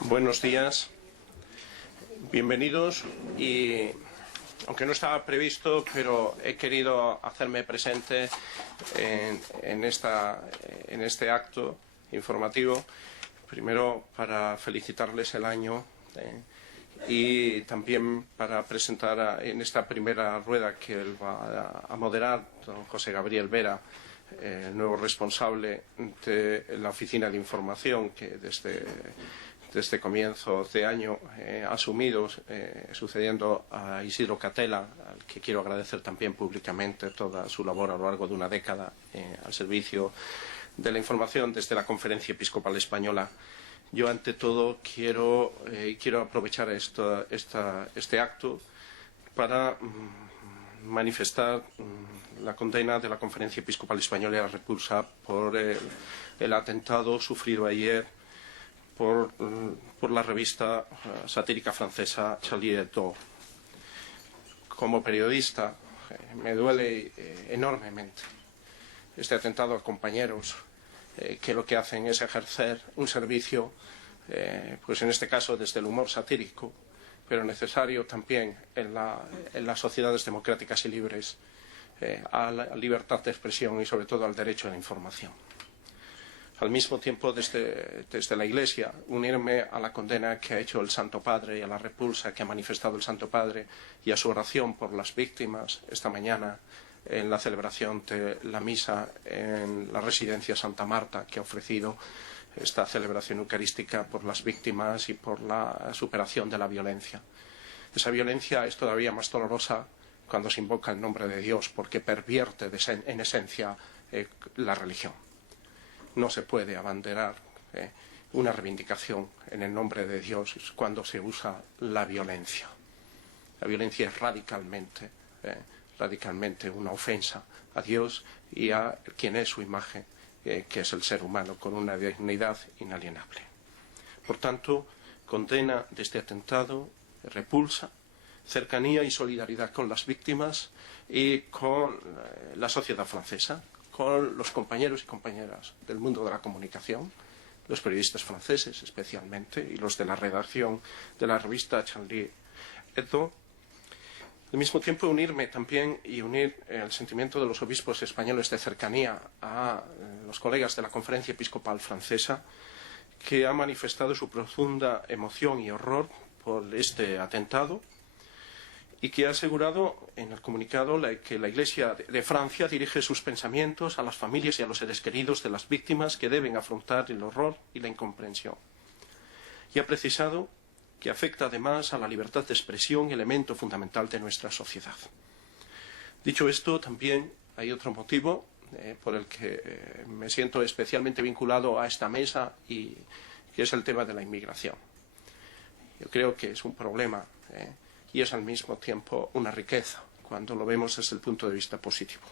Buenos días, bienvenidos y, aunque no estaba previsto, pero he querido hacerme presente en este acto informativo, primero para felicitarles el año y también para presentar en esta primera rueda que él va a moderar, don José Gabriel Vera, el nuevo responsable de la Oficina de Información que desde comienzos de año ha asumido, sucediendo a Isidro Catela, al que quiero agradecer también públicamente toda su labor a lo largo de una década al servicio de la información desde la Conferencia Episcopal Española. Yo, ante todo, quiero aprovechar este acto para manifestar la condena de la Conferencia Episcopal Española y la repulsa por el atentado sufrido ayer por la revista satírica francesa Charlie Hebdo. Como periodista me duele enormemente este atentado a compañeros que lo que hacen es ejercer un servicio, pues en este caso desde el humor satírico, pero necesario también en las sociedades democráticas y libres, a la libertad de expresión y sobre todo al derecho a la información. Al mismo tiempo, desde la Iglesia, unirme a la condena que ha hecho el Santo Padre y a la repulsa que ha manifestado el Santo Padre y a su oración por las víctimas esta mañana en la celebración de la misa en la residencia Santa Marta, que ha ofrecido esta celebración eucarística por las víctimas y por la superación de la violencia. Esa violencia es todavía más dolorosa cuando se invoca el nombre de Dios, porque pervierte en esencia la religión. No se puede abanderar una reivindicación en el nombre de Dios cuando se usa la violencia. La violencia es radicalmente una ofensa a Dios y a quien es su imagen, que es el ser humano, con una dignidad inalienable. Por tanto, condena de este atentado, repulsa, cercanía y solidaridad con las víctimas y con la sociedad francesa, con los compañeros y compañeras del mundo de la comunicación, los periodistas franceses especialmente y los de la redacción de la revista Charlie Hebdo. Al mismo tiempo, unirme también y unir el sentimiento de los obispos españoles de cercanía a los colegas de la Conferencia Episcopal Francesa, que ha manifestado su profunda emoción y horror por este atentado y que ha asegurado en el comunicado que la Iglesia de Francia dirige sus pensamientos a las familias y a los seres queridos de las víctimas que deben afrontar el horror y la incomprensión. Y ha precisado que afecta además a la libertad de expresión, elemento fundamental de nuestra sociedad. Dicho esto, también hay otro motivo por el que me siento especialmente vinculado a esta mesa y que es el tema de la inmigración. Yo creo que es un problema y es al mismo tiempo una riqueza cuando lo vemos desde el punto de vista positivo.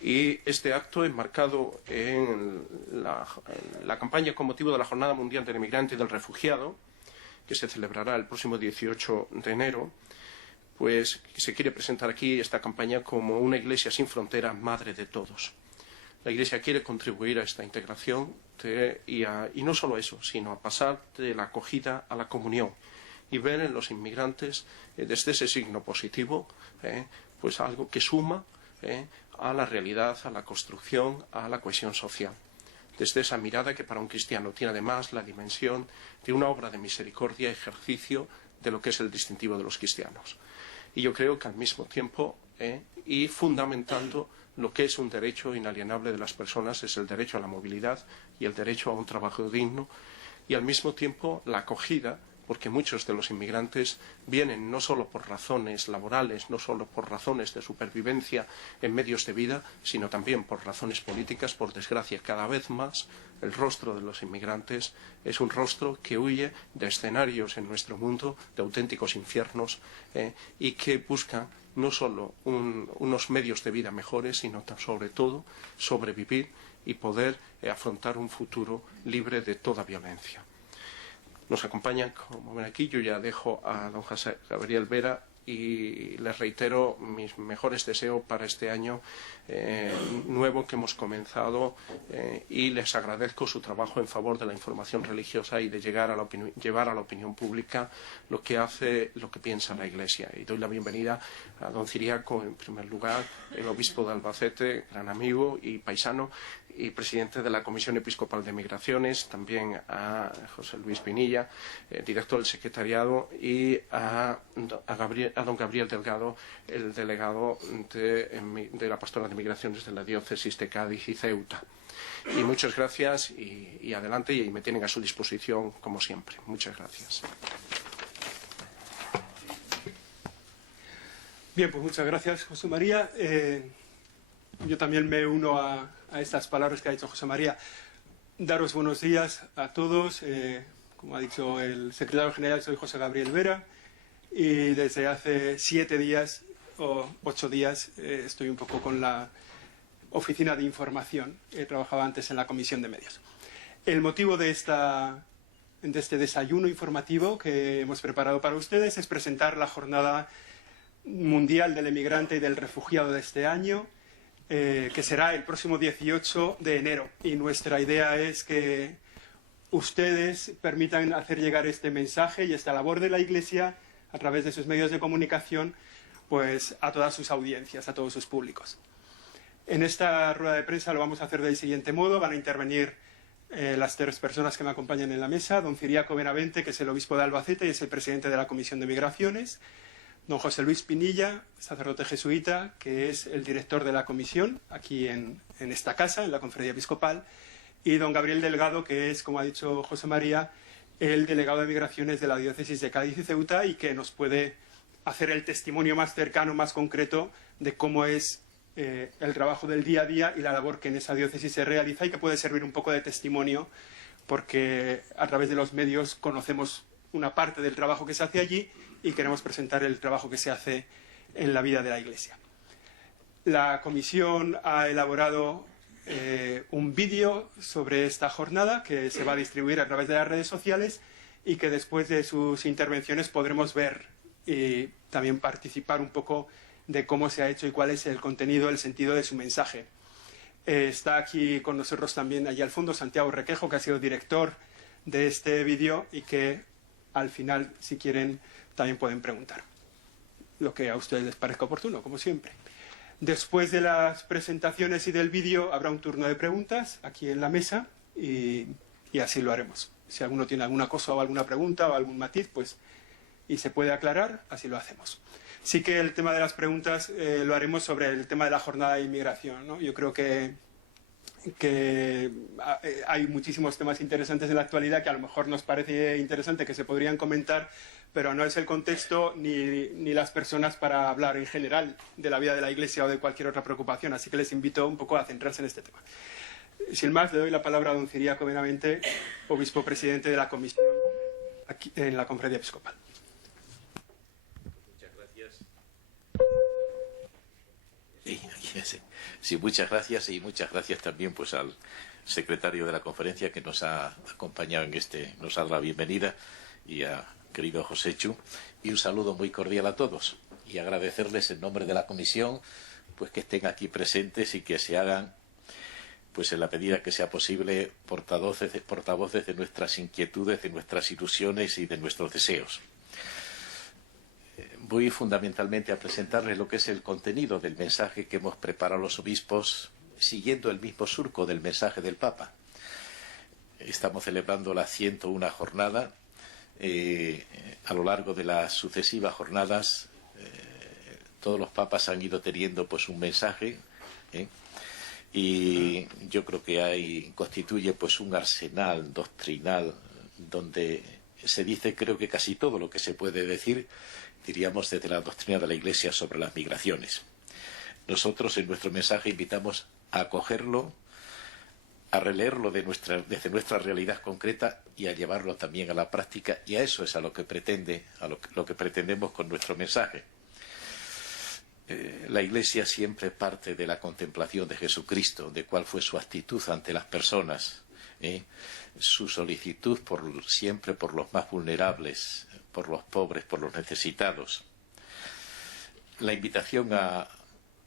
Y este acto, enmarcado en la campaña con motivo de la Jornada Mundial del Inmigrante y del Refugiado, que se celebrará el próximo 18 de enero, pues se quiere presentar aquí esta campaña como una Iglesia sin fronteras, madre de todos. La Iglesia quiere contribuir a esta integración y no solo eso, sino a pasar de la acogida a la comunión y ver en los inmigrantes, desde ese signo positivo, pues algo que suma a la realidad, a la construcción, a la cohesión social. Desde esa mirada que para un cristiano tiene además la dimensión de una obra de misericordia, ejercicio de lo que es el distintivo de los cristianos. Y yo creo que al mismo tiempo, y fundamentando lo que es un derecho inalienable de las personas, es el derecho a la movilidad y el derecho a un trabajo digno, y al mismo tiempo la acogida, porque muchos de los inmigrantes vienen no solo por razones laborales, no solo por razones de supervivencia en medios de vida, sino también por razones políticas. Por desgracia, cada vez más el rostro de los inmigrantes es un rostro que huye de escenarios en nuestro mundo, de auténticos infiernos, y que busca no solo unos medios de vida mejores, sino sobre todo sobrevivir y poder afrontar un futuro libre de toda violencia. Nos acompañan, como ven aquí, yo ya dejo a don José Gabriel Vera y les reitero mis mejores deseos para este año nuevo que hemos comenzado y les agradezco su trabajo en favor de la información religiosa y de llevar a la opinión pública lo que piensa la Iglesia. Y doy la bienvenida a don Ciriaco, en primer lugar, el obispo de Albacete, gran amigo y paisano, y presidente de la Comisión Episcopal de Migraciones, también a José Luis Pinilla, director del secretariado, y a don Gabriel Delgado, el delegado de la Pastoral de Migraciones de la Diócesis de Cádiz y Ceuta. Y muchas gracias y adelante, y me tienen a su disposición como siempre. Muchas gracias. Bien, pues muchas gracias, José María. Yo también me uno a estas palabras que ha dicho José María. Daros buenos días a todos. Como ha dicho el secretario general, soy José Gabriel Vera y desde hace 7 días o 8 días estoy un poco con la oficina de información. He trabajado antes en la Comisión de Medios. El motivo de este desayuno informativo que hemos preparado para ustedes es presentar la Jornada Mundial del Emigrante y del Refugiado de este año, que será el próximo 18 de enero. Y nuestra idea es que ustedes permitan hacer llegar este mensaje y esta labor de la Iglesia a través de sus medios de comunicación pues a todas sus audiencias, a todos sus públicos. En esta rueda de prensa lo vamos a hacer del siguiente modo. Van a intervenir las 3 personas que me acompañan en la mesa. Don Ciriaco Benavente, que es el obispo de Albacete y es el presidente de la Comisión de Migraciones. Don José Luis Pinilla, sacerdote jesuita, que es el director de la comisión aquí en esta casa, en la Conferencia Episcopal, y don Gabriel Delgado, que es, como ha dicho José María, el delegado de Migraciones de la Diócesis de Cádiz y Ceuta y que nos puede hacer el testimonio más cercano, más concreto de cómo es el trabajo del día a día y la labor que en esa diócesis se realiza y que puede servir un poco de testimonio porque a través de los medios conocemos una parte del trabajo que se hace allí y queremos presentar el trabajo que se hace en la vida de la Iglesia. La Comisión ha elaborado un vídeo sobre esta jornada que se va a distribuir a través de las redes sociales y que después de sus intervenciones podremos ver y también participar un poco de cómo se ha hecho y cuál es el contenido, el sentido de su mensaje. Está aquí con nosotros también, allí al fondo, Santiago Requejo, que ha sido director de este vídeo y que al final, si quieren, también pueden preguntar lo que a ustedes les parezca oportuno, como siempre. Después de las presentaciones y del vídeo habrá un turno de preguntas aquí en la mesa y así lo haremos. Si alguno tiene alguna cosa o alguna pregunta o algún matiz, pues y se puede aclarar, así lo hacemos. Sí que el tema de las preguntas lo haremos sobre el tema de la jornada de inmigración, ¿no? Yo creo que hay muchísimos temas interesantes en la actualidad que a lo mejor nos parece interesante que se podrían comentar, pero no es el contexto ni las personas para hablar en general de la vida de la Iglesia o de cualquier otra preocupación, así que les invito un poco a centrarse en este tema. Sin más, le doy la palabra a don Ciriaco Benavente, obispo presidente de la Comisión aquí en la Conferencia Episcopal. Muchas gracias. Sí, muchas gracias y muchas gracias también pues al secretario de la conferencia que nos ha acompañado nos ha dado la bienvenida y a querido José Chu, y un saludo muy cordial a todos y agradecerles en nombre de la comisión pues que estén aquí presentes y que se hagan pues en la medida que sea posible portavoces de nuestras inquietudes, de nuestras ilusiones y de nuestros deseos. Voy fundamentalmente a presentarles lo que es el contenido del mensaje que hemos preparado los obispos siguiendo el mismo surco del mensaje del Papa. Estamos celebrando la 101 jornada. A lo largo de las sucesivas jornadas todos los papas han ido teniendo pues un mensaje y yo creo que constituye pues un arsenal doctrinal donde se dice creo que casi todo lo que se puede decir, diríamos, desde la doctrina de la Iglesia sobre las migraciones. Nosotros en nuestro mensaje invitamos a acogerlo, a releerlo desde nuestra realidad concreta y a llevarlo también a la práctica, y a eso es a lo que pretendemos con nuestro mensaje. La Iglesia siempre parte de la contemplación de Jesucristo, de cuál fue su actitud ante las personas, su solicitud siempre por los más vulnerables, por los pobres, por los necesitados. la invitación a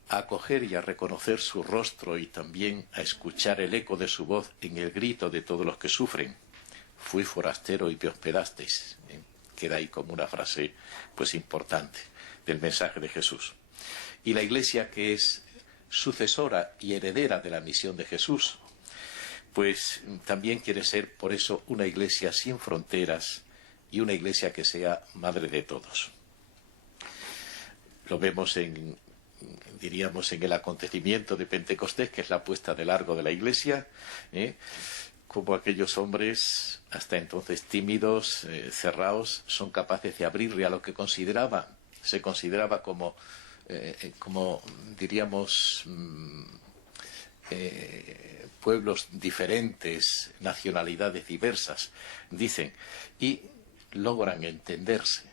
acoger y a reconocer su rostro y también a escuchar el eco de su voz en el grito de todos los que sufren. Fui forastero y me hospedasteis. Queda ahí como una frase pues importante del mensaje de Jesús. Y la Iglesia, que es sucesora y heredera de la misión de Jesús, pues también quiere ser por eso una Iglesia sin fronteras y una Iglesia que sea madre de todos. Lo vemos diríamos, en el acontecimiento de Pentecostés, que es la puesta de largo de la Iglesia, como aquellos hombres, hasta entonces tímidos, cerrados, son capaces de abrirle a lo que se consideraba como diríamos, pueblos diferentes, nacionalidades diversas, dicen, y logran entenderse.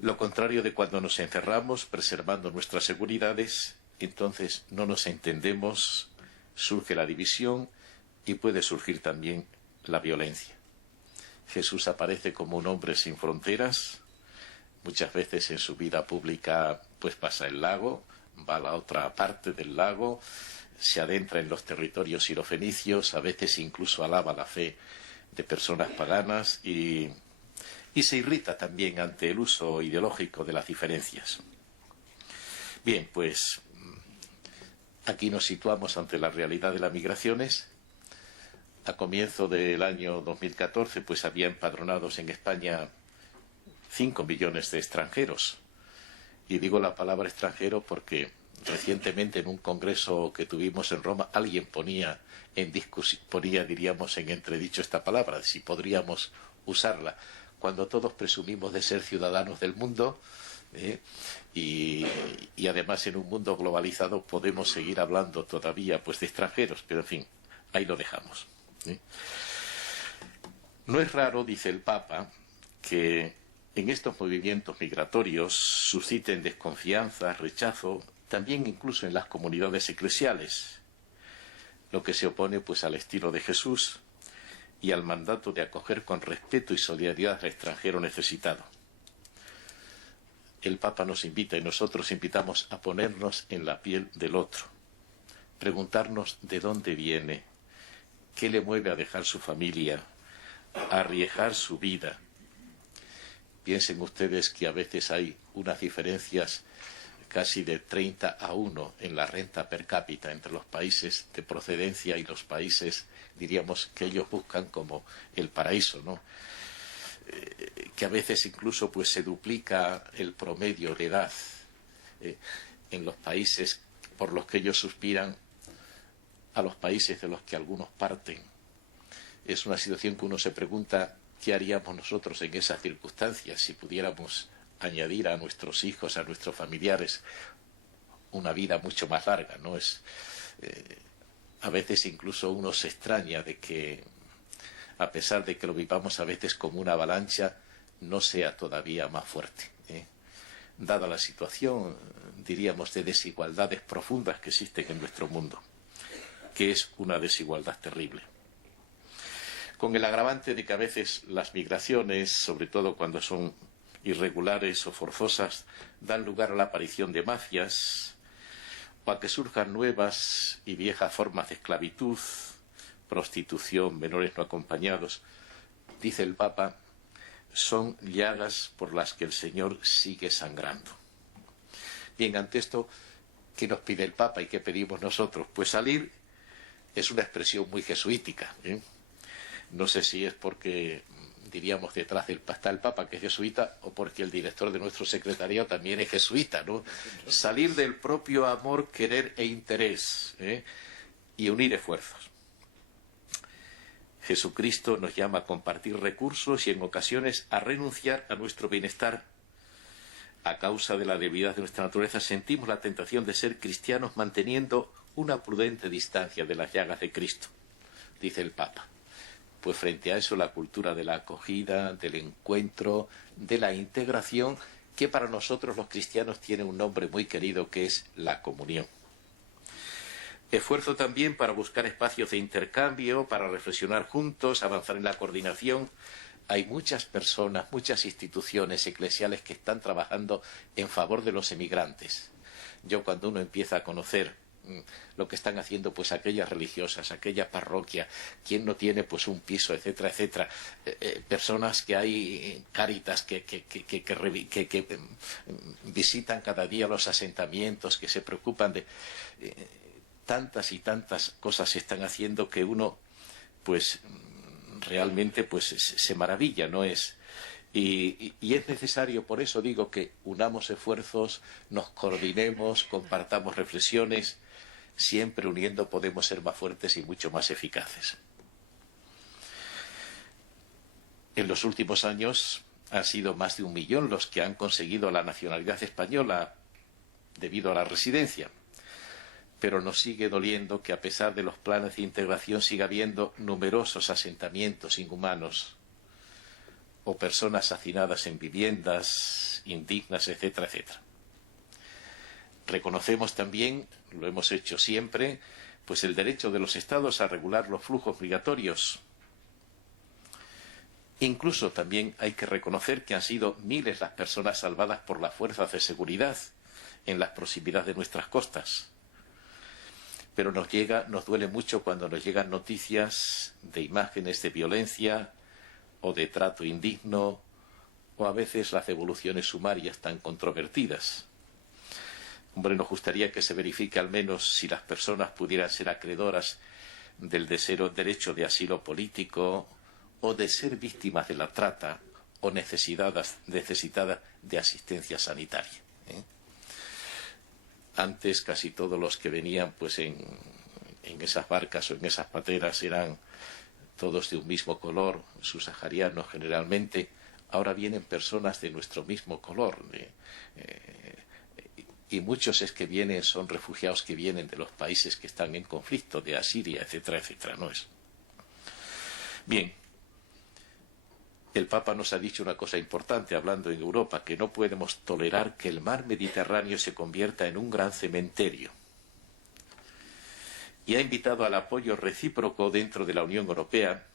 Lo contrario de cuando nos encerramos preservando nuestras seguridades, entonces no nos entendemos, surge la división y puede surgir también la violencia. Jesús aparece como un hombre sin fronteras, muchas veces en su vida pública pues pasa el lago, va a la otra parte del lago, se adentra en los territorios sirofenicios, a veces incluso alaba la fe de personas paganas y se irrita también ante el uso ideológico de las diferencias. Bien, pues aquí nos situamos ante la realidad de las migraciones. A comienzo del año 2014, pues había empadronados en España 5 millones de extranjeros. Y digo la palabra extranjero porque recientemente en un congreso que tuvimos en Roma, alguien ponía diríamos, en entredicho esta palabra, si podríamos usarla, cuando todos presumimos de ser ciudadanos del mundo, y además en un mundo globalizado podemos seguir hablando todavía pues de extranjeros, pero en fin, ahí lo dejamos. No es raro, dice el Papa, que en estos movimientos migratorios susciten desconfianza, rechazo, también incluso en las comunidades eclesiales, lo que se opone pues al estilo de Jesús y al mandato de acoger con respeto y solidaridad al extranjero necesitado. El Papa nos invita y nosotros invitamos a ponernos en la piel del otro, preguntarnos de dónde viene, qué le mueve a dejar su familia, a arriesgar su vida. Piensen ustedes que a veces hay unas diferencias casi de 30-1 en la renta per cápita entre los países de procedencia y los países, diríamos, que ellos buscan como el paraíso, ¿no? Que a veces incluso pues se duplica el promedio de edad en los países por los que ellos suspiran a los países de los que algunos parten. Es una situación que uno se pregunta qué haríamos nosotros en esas circunstancias si pudiéramos añadir a nuestros hijos, a nuestros familiares, una vida mucho más larga, ¿no? A veces incluso uno se extraña de que, a pesar de que lo vivamos a veces como una avalancha, no sea todavía más fuerte, dada la situación, diríamos, de desigualdades profundas que existen en nuestro mundo, que es una desigualdad terrible. Con el agravante de que a veces las migraciones, sobre todo cuando son irregulares o forzosas, dan lugar a la aparición de mafias o a que surjan nuevas y viejas formas de esclavitud, prostitución, menores no acompañados. Dice el Papa, son llagas por las que el Señor sigue sangrando. Bien, ante esto, ¿qué nos pide el Papa y qué pedimos nosotros? Pues salir es una expresión muy jesuítica, No sé si es porque, diríamos, detrás está el Papa, que es jesuita, o porque el director de nuestro secretariado también es jesuita, ¿no? Salir del propio amor, querer e interés, y unir esfuerzos. Jesucristo nos llama a compartir recursos y en ocasiones a renunciar a nuestro bienestar. A causa de la debilidad de nuestra naturaleza sentimos la tentación de ser cristianos manteniendo una prudente distancia de las llagas de Cristo, dice el Papa. Pues frente a eso la cultura de la acogida, del encuentro, de la integración, que para nosotros los cristianos tiene un nombre muy querido que es la comunión. Esfuerzo también para buscar espacios de intercambio, para reflexionar juntos, avanzar en la coordinación, hay muchas personas, muchas instituciones eclesiales que están trabajando en favor de los emigrantes. Yo, cuando uno empieza a conocer lo que están haciendo pues aquellas religiosas, aquella parroquia, quien no tiene pues un piso, etcétera, etcétera, personas que hay Cáritas que visitan cada día los asentamientos, que se preocupan de tantas y tantas cosas se están haciendo que uno pues realmente pues se maravilla, ¿no es? Y es necesario, por eso digo que unamos esfuerzos, nos coordinemos, compartamos reflexiones. Siempre uniendo podemos ser más fuertes y mucho más eficaces. En los últimos años han sido más de 1 millón los que han conseguido la nacionalidad española debido a la residencia. Pero nos sigue doliendo que, a pesar de los planes de integración, siga habiendo numerosos asentamientos inhumanos o personas hacinadas en viviendas indignas, etcétera, etcétera. Reconocemos también, lo hemos hecho siempre, pues el derecho de los Estados a regular los flujos migratorios. Incluso también hay que reconocer que han sido miles las personas salvadas por las fuerzas de seguridad en las proximidades de nuestras costas. Pero nos duele mucho cuando nos llegan noticias de imágenes de violencia o de trato indigno, o a veces las devoluciones sumarias tan controvertidas. Hombre, nos gustaría que se verifique al menos si las personas pudieran ser acreedoras del derecho de asilo político o de ser víctimas de la trata o necesitadas de asistencia sanitaria. Antes casi todos los que venían pues en esas barcas o en esas pateras eran todos de un mismo color, subsaharianos generalmente. Ahora vienen personas de nuestro mismo color, y muchos es que vienen, son refugiados que vienen de los países que están en conflicto, de Asiria, etcétera, etcétera, ¿no es? Bien, el Papa nos ha dicho una cosa importante, hablando en Europa, que no podemos tolerar que el mar Mediterráneo se convierta en un gran cementerio. Y ha invitado al apoyo recíproco dentro de la Unión Europea.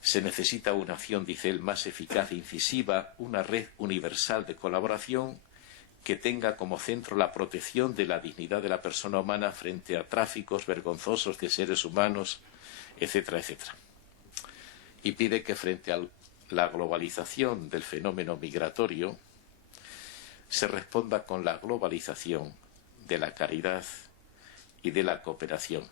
Se necesita una acción, dice él, más eficaz e incisiva, una red universal de colaboración que tenga como centro la protección de la dignidad de la persona humana frente a tráficos vergonzosos de seres humanos, etcétera, etcétera. Y pide que frente a la globalización del fenómeno migratorio se responda con la globalización de la caridad y de la cooperación.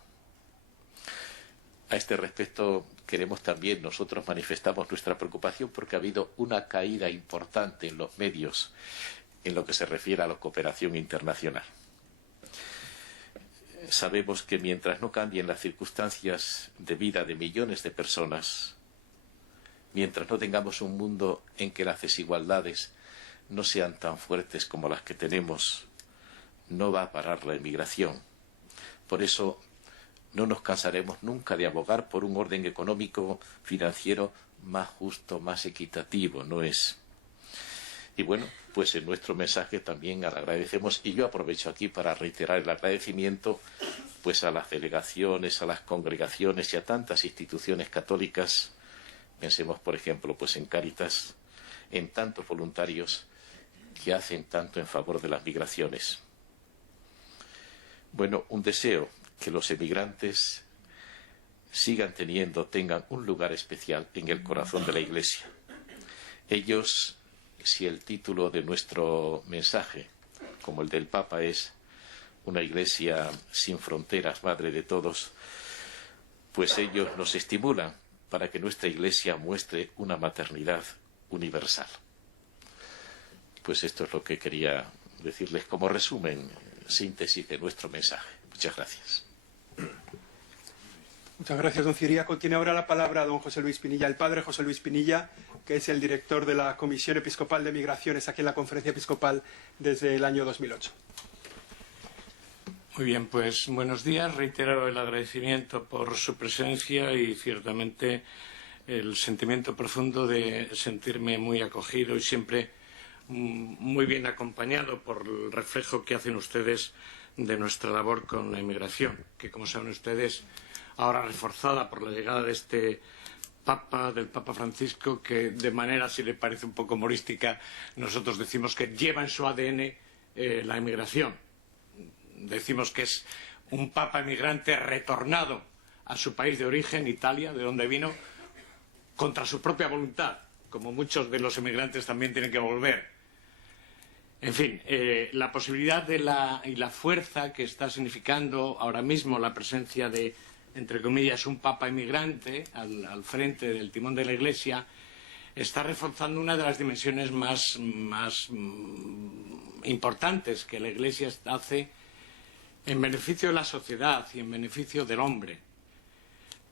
A este respecto queremos también, nosotros manifestamos nuestra preocupación porque ha habido una caída importante en los medios en lo que se refiere a la cooperación internacional. Sabemos que mientras no cambien las circunstancias de vida de millones de personas, mientras no tengamos un mundo en que las desigualdades no sean tan fuertes como las que tenemos, no va a parar la emigración. Por eso no nos cansaremos nunca de abogar por un orden económico, financiero más justo, más equitativo, ¿no es? Y bueno, pues en nuestro mensaje también agradecemos, y yo aprovecho aquí para reiterar el agradecimiento pues a las delegaciones, a las congregaciones y a tantas instituciones católicas. Pensemos, por ejemplo, pues en Cáritas, en tantos voluntarios que hacen tanto en favor de las migraciones. Bueno, un deseo, que los emigrantes tengan un lugar especial en el corazón de la Iglesia. Ellos, si el título de nuestro mensaje, como el del Papa, es una Iglesia sin fronteras, madre de todos, pues ellos nos estimulan para que nuestra Iglesia muestre una maternidad universal. Pues esto es lo que quería decirles como resumen, síntesis de nuestro mensaje. Muchas gracias. Muchas gracias, don Ciriaco. Tiene ahora la palabra don José Luis Pinilla, el padre José Luis Pinilla, que es el director de la Comisión Episcopal de Migraciones aquí en la Conferencia Episcopal desde el año 2008. Muy bien, pues buenos días. Reitero el agradecimiento por su presencia y ciertamente el sentimiento profundo de sentirme muy acogido y siempre muy bien acompañado por el reflejo que hacen ustedes de nuestra labor con la inmigración, que como saben ustedes, ahora reforzada por la llegada de este Papa Francisco, que de manera, si le parece un poco humorística, nosotros decimos que lleva en su ADN la emigración. Decimos que es un Papa emigrante retornado a su país de origen, Italia, de donde vino, contra su propia voluntad, como muchos de los emigrantes también tienen que volver. En fin, la posibilidad y la fuerza que está significando ahora mismo la presencia de, entre comillas, un Papa emigrante al frente del timón de la Iglesia, está reforzando una de las dimensiones más importantes que la Iglesia hace en beneficio de la sociedad y en beneficio del hombre,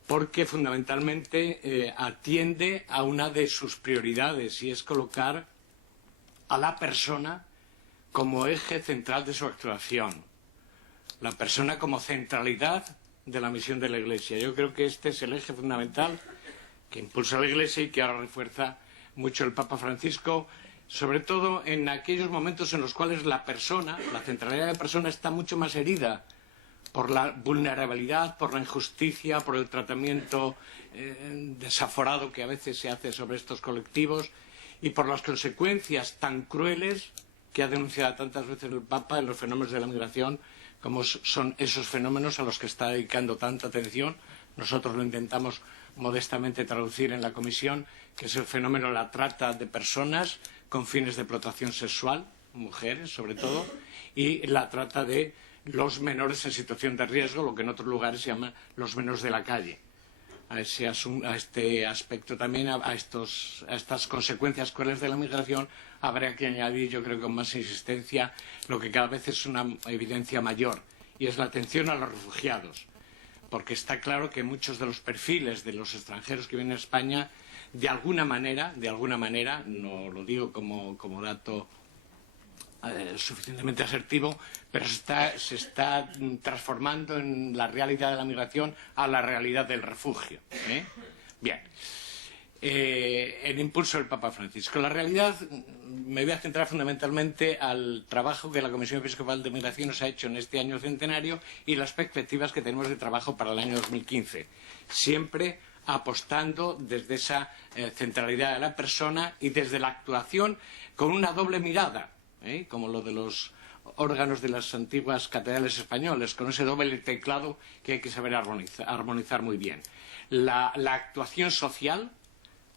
porque fundamentalmente atiende a una de sus prioridades, y es colocar a la persona como eje central de su actuación, la persona como centralidad de la misión de la Iglesia. Yo creo que este es el eje fundamental que impulsa la Iglesia y que ahora refuerza mucho el Papa Francisco, sobre todo en aquellos momentos en los cuales la persona, la centralidad de la persona, está mucho más herida por la vulnerabilidad, por la injusticia, por el tratamiento desaforado que a veces se hace sobre estos colectivos y por las consecuencias tan crueles que ha denunciado tantas veces el Papa en los fenómenos de la migración, como son esos fenómenos a los que está dedicando tanta atención. Nosotros lo intentamos modestamente traducir en la comisión, que es el fenómeno de la trata de personas con fines de explotación sexual, mujeres sobre todo, y la trata de los menores en situación de riesgo, lo que en otros lugares se llama los menores de la calle. A este aspecto también, a estas consecuencias crueles de la migración, habrá que añadir, yo creo, con más insistencia, lo que cada vez es una evidencia mayor, y es la atención a los refugiados. Porque está claro que muchos de los perfiles de los extranjeros que vienen a España, de alguna manera, no lo digo como dato suficientemente asertivo, pero se está transformando en la realidad de la migración a la realidad del refugio. Bien. El impulso del Papa Francisco. La realidad, me voy a centrar fundamentalmente al trabajo que la Comisión Episcopal de Migraciones ha hecho en este año centenario y las perspectivas que tenemos de trabajo para el año 2015. Siempre apostando desde esa centralidad de la persona y desde la actuación con una doble mirada, como lo de los órganos de las antiguas catedrales españoles, con ese doble teclado que hay que saber armonizar muy bien. La actuación social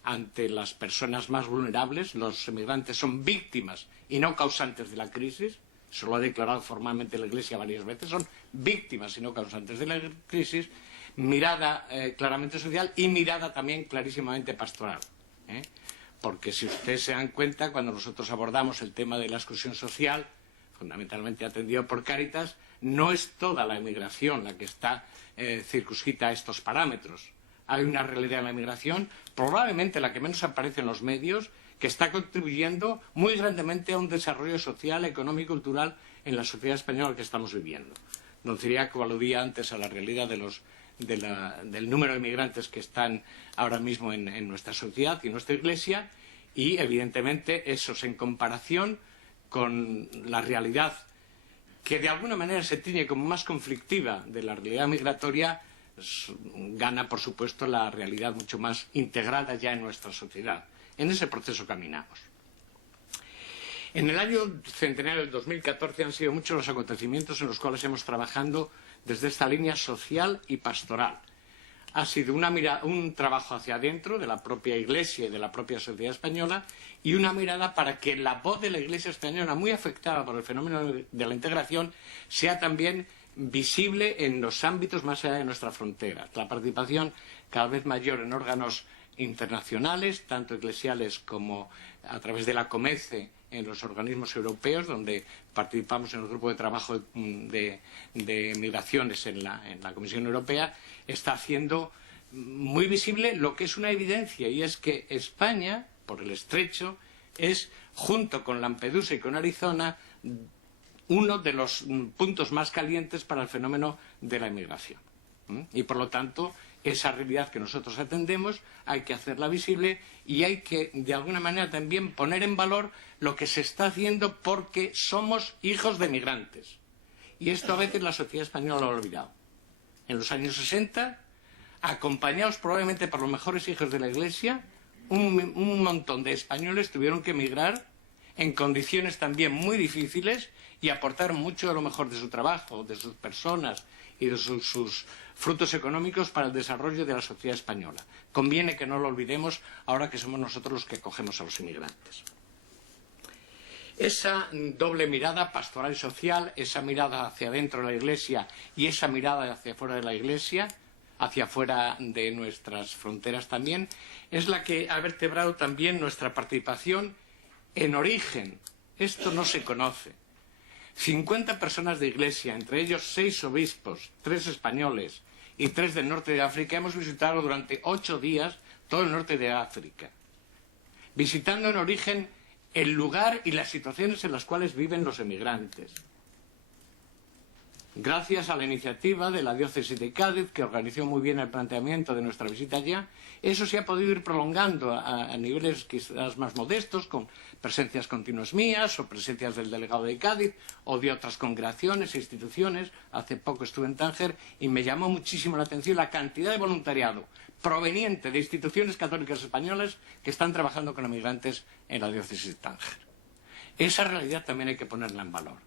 ante las personas más vulnerables. Los emigrantes son víctimas y no causantes de la crisis. Eso lo ha declarado formalmente la Iglesia varias veces. Son víctimas y no causantes de la crisis. Mirada claramente social y mirada también clarísimamente pastoral. Porque si ustedes se dan cuenta, cuando nosotros abordamos el tema de la exclusión social, fundamentalmente atendido por Cáritas, no es toda la emigración la que está circunscrita a estos parámetros. Hay una realidad en la migración, probablemente la que menos aparece en los medios, que está contribuyendo muy grandemente a un desarrollo social, económico y cultural en la sociedad española que estamos viviendo. Don Ciriaco aludía antes a la realidad del número de migrantes que están ahora mismo en nuestra sociedad y en nuestra Iglesia, y evidentemente esos en comparación con la realidad que de alguna manera se tiñe como más conflictiva de la realidad migratoria, gana, por supuesto, la realidad mucho más integrada ya en nuestra sociedad. En ese proceso caminamos. En el año centenario del 2014 han sido muchos los acontecimientos en los cuales hemos trabajado desde esta línea social y pastoral. Ha sido un trabajo hacia adentro de la propia Iglesia y de la propia sociedad española, y una mirada para que la voz de la Iglesia española, muy afectada por el fenómeno de la integración, sea también visible en los ámbitos más allá de nuestras fronteras. La participación cada vez mayor en órganos internacionales, tanto eclesiales como a través de la COMECE en los organismos europeos, donde participamos en el grupo de trabajo de migraciones en la Comisión Europea, está haciendo muy visible lo que es una evidencia, y es que España, por el estrecho, es, junto con Lampedusa y con Arizona, uno de los puntos más calientes para el fenómeno de la inmigración. Y, por lo tanto, esa realidad que nosotros atendemos hay que hacerla visible y hay que, de alguna manera, también poner en valor lo que se está haciendo, porque somos hijos de migrantes. Y esto a veces la sociedad española lo ha olvidado. En los años 60 acompañados probablemente por los mejores hijos de la Iglesia, un montón de españoles tuvieron que emigrar en condiciones también muy difíciles y aportar mucho de lo mejor de su trabajo, de sus personas y de sus frutos económicos para el desarrollo de la sociedad española. Conviene que no lo olvidemos ahora que somos nosotros los que acogemos a los inmigrantes. Esa doble mirada pastoral y social, esa mirada hacia dentro de la Iglesia y esa mirada hacia fuera de la Iglesia, hacia fuera de nuestras fronteras también, es la que ha vertebrado también nuestra participación en Origen. Esto no se conoce. 50 personas de Iglesia, entre ellos 6 obispos, 3 españoles y 3 del norte de África, hemos visitado durante 8 días todo el norte de África, visitando en Origen el lugar y las situaciones en las cuales viven los emigrantes. Gracias a la iniciativa de la diócesis de Cádiz, que organizó muy bien el planteamiento de nuestra visita allá, eso se ha podido ir prolongando a niveles quizás más modestos, con presencias continuas mías o presencias del delegado de Cádiz o de otras congregaciones e instituciones. Hace poco estuve en Tánger y me llamó muchísimo la atención la cantidad de voluntariado proveniente de instituciones católicas españolas que están trabajando con emigrantes en la diócesis de Tánger. Esa realidad también hay que ponerla en valor.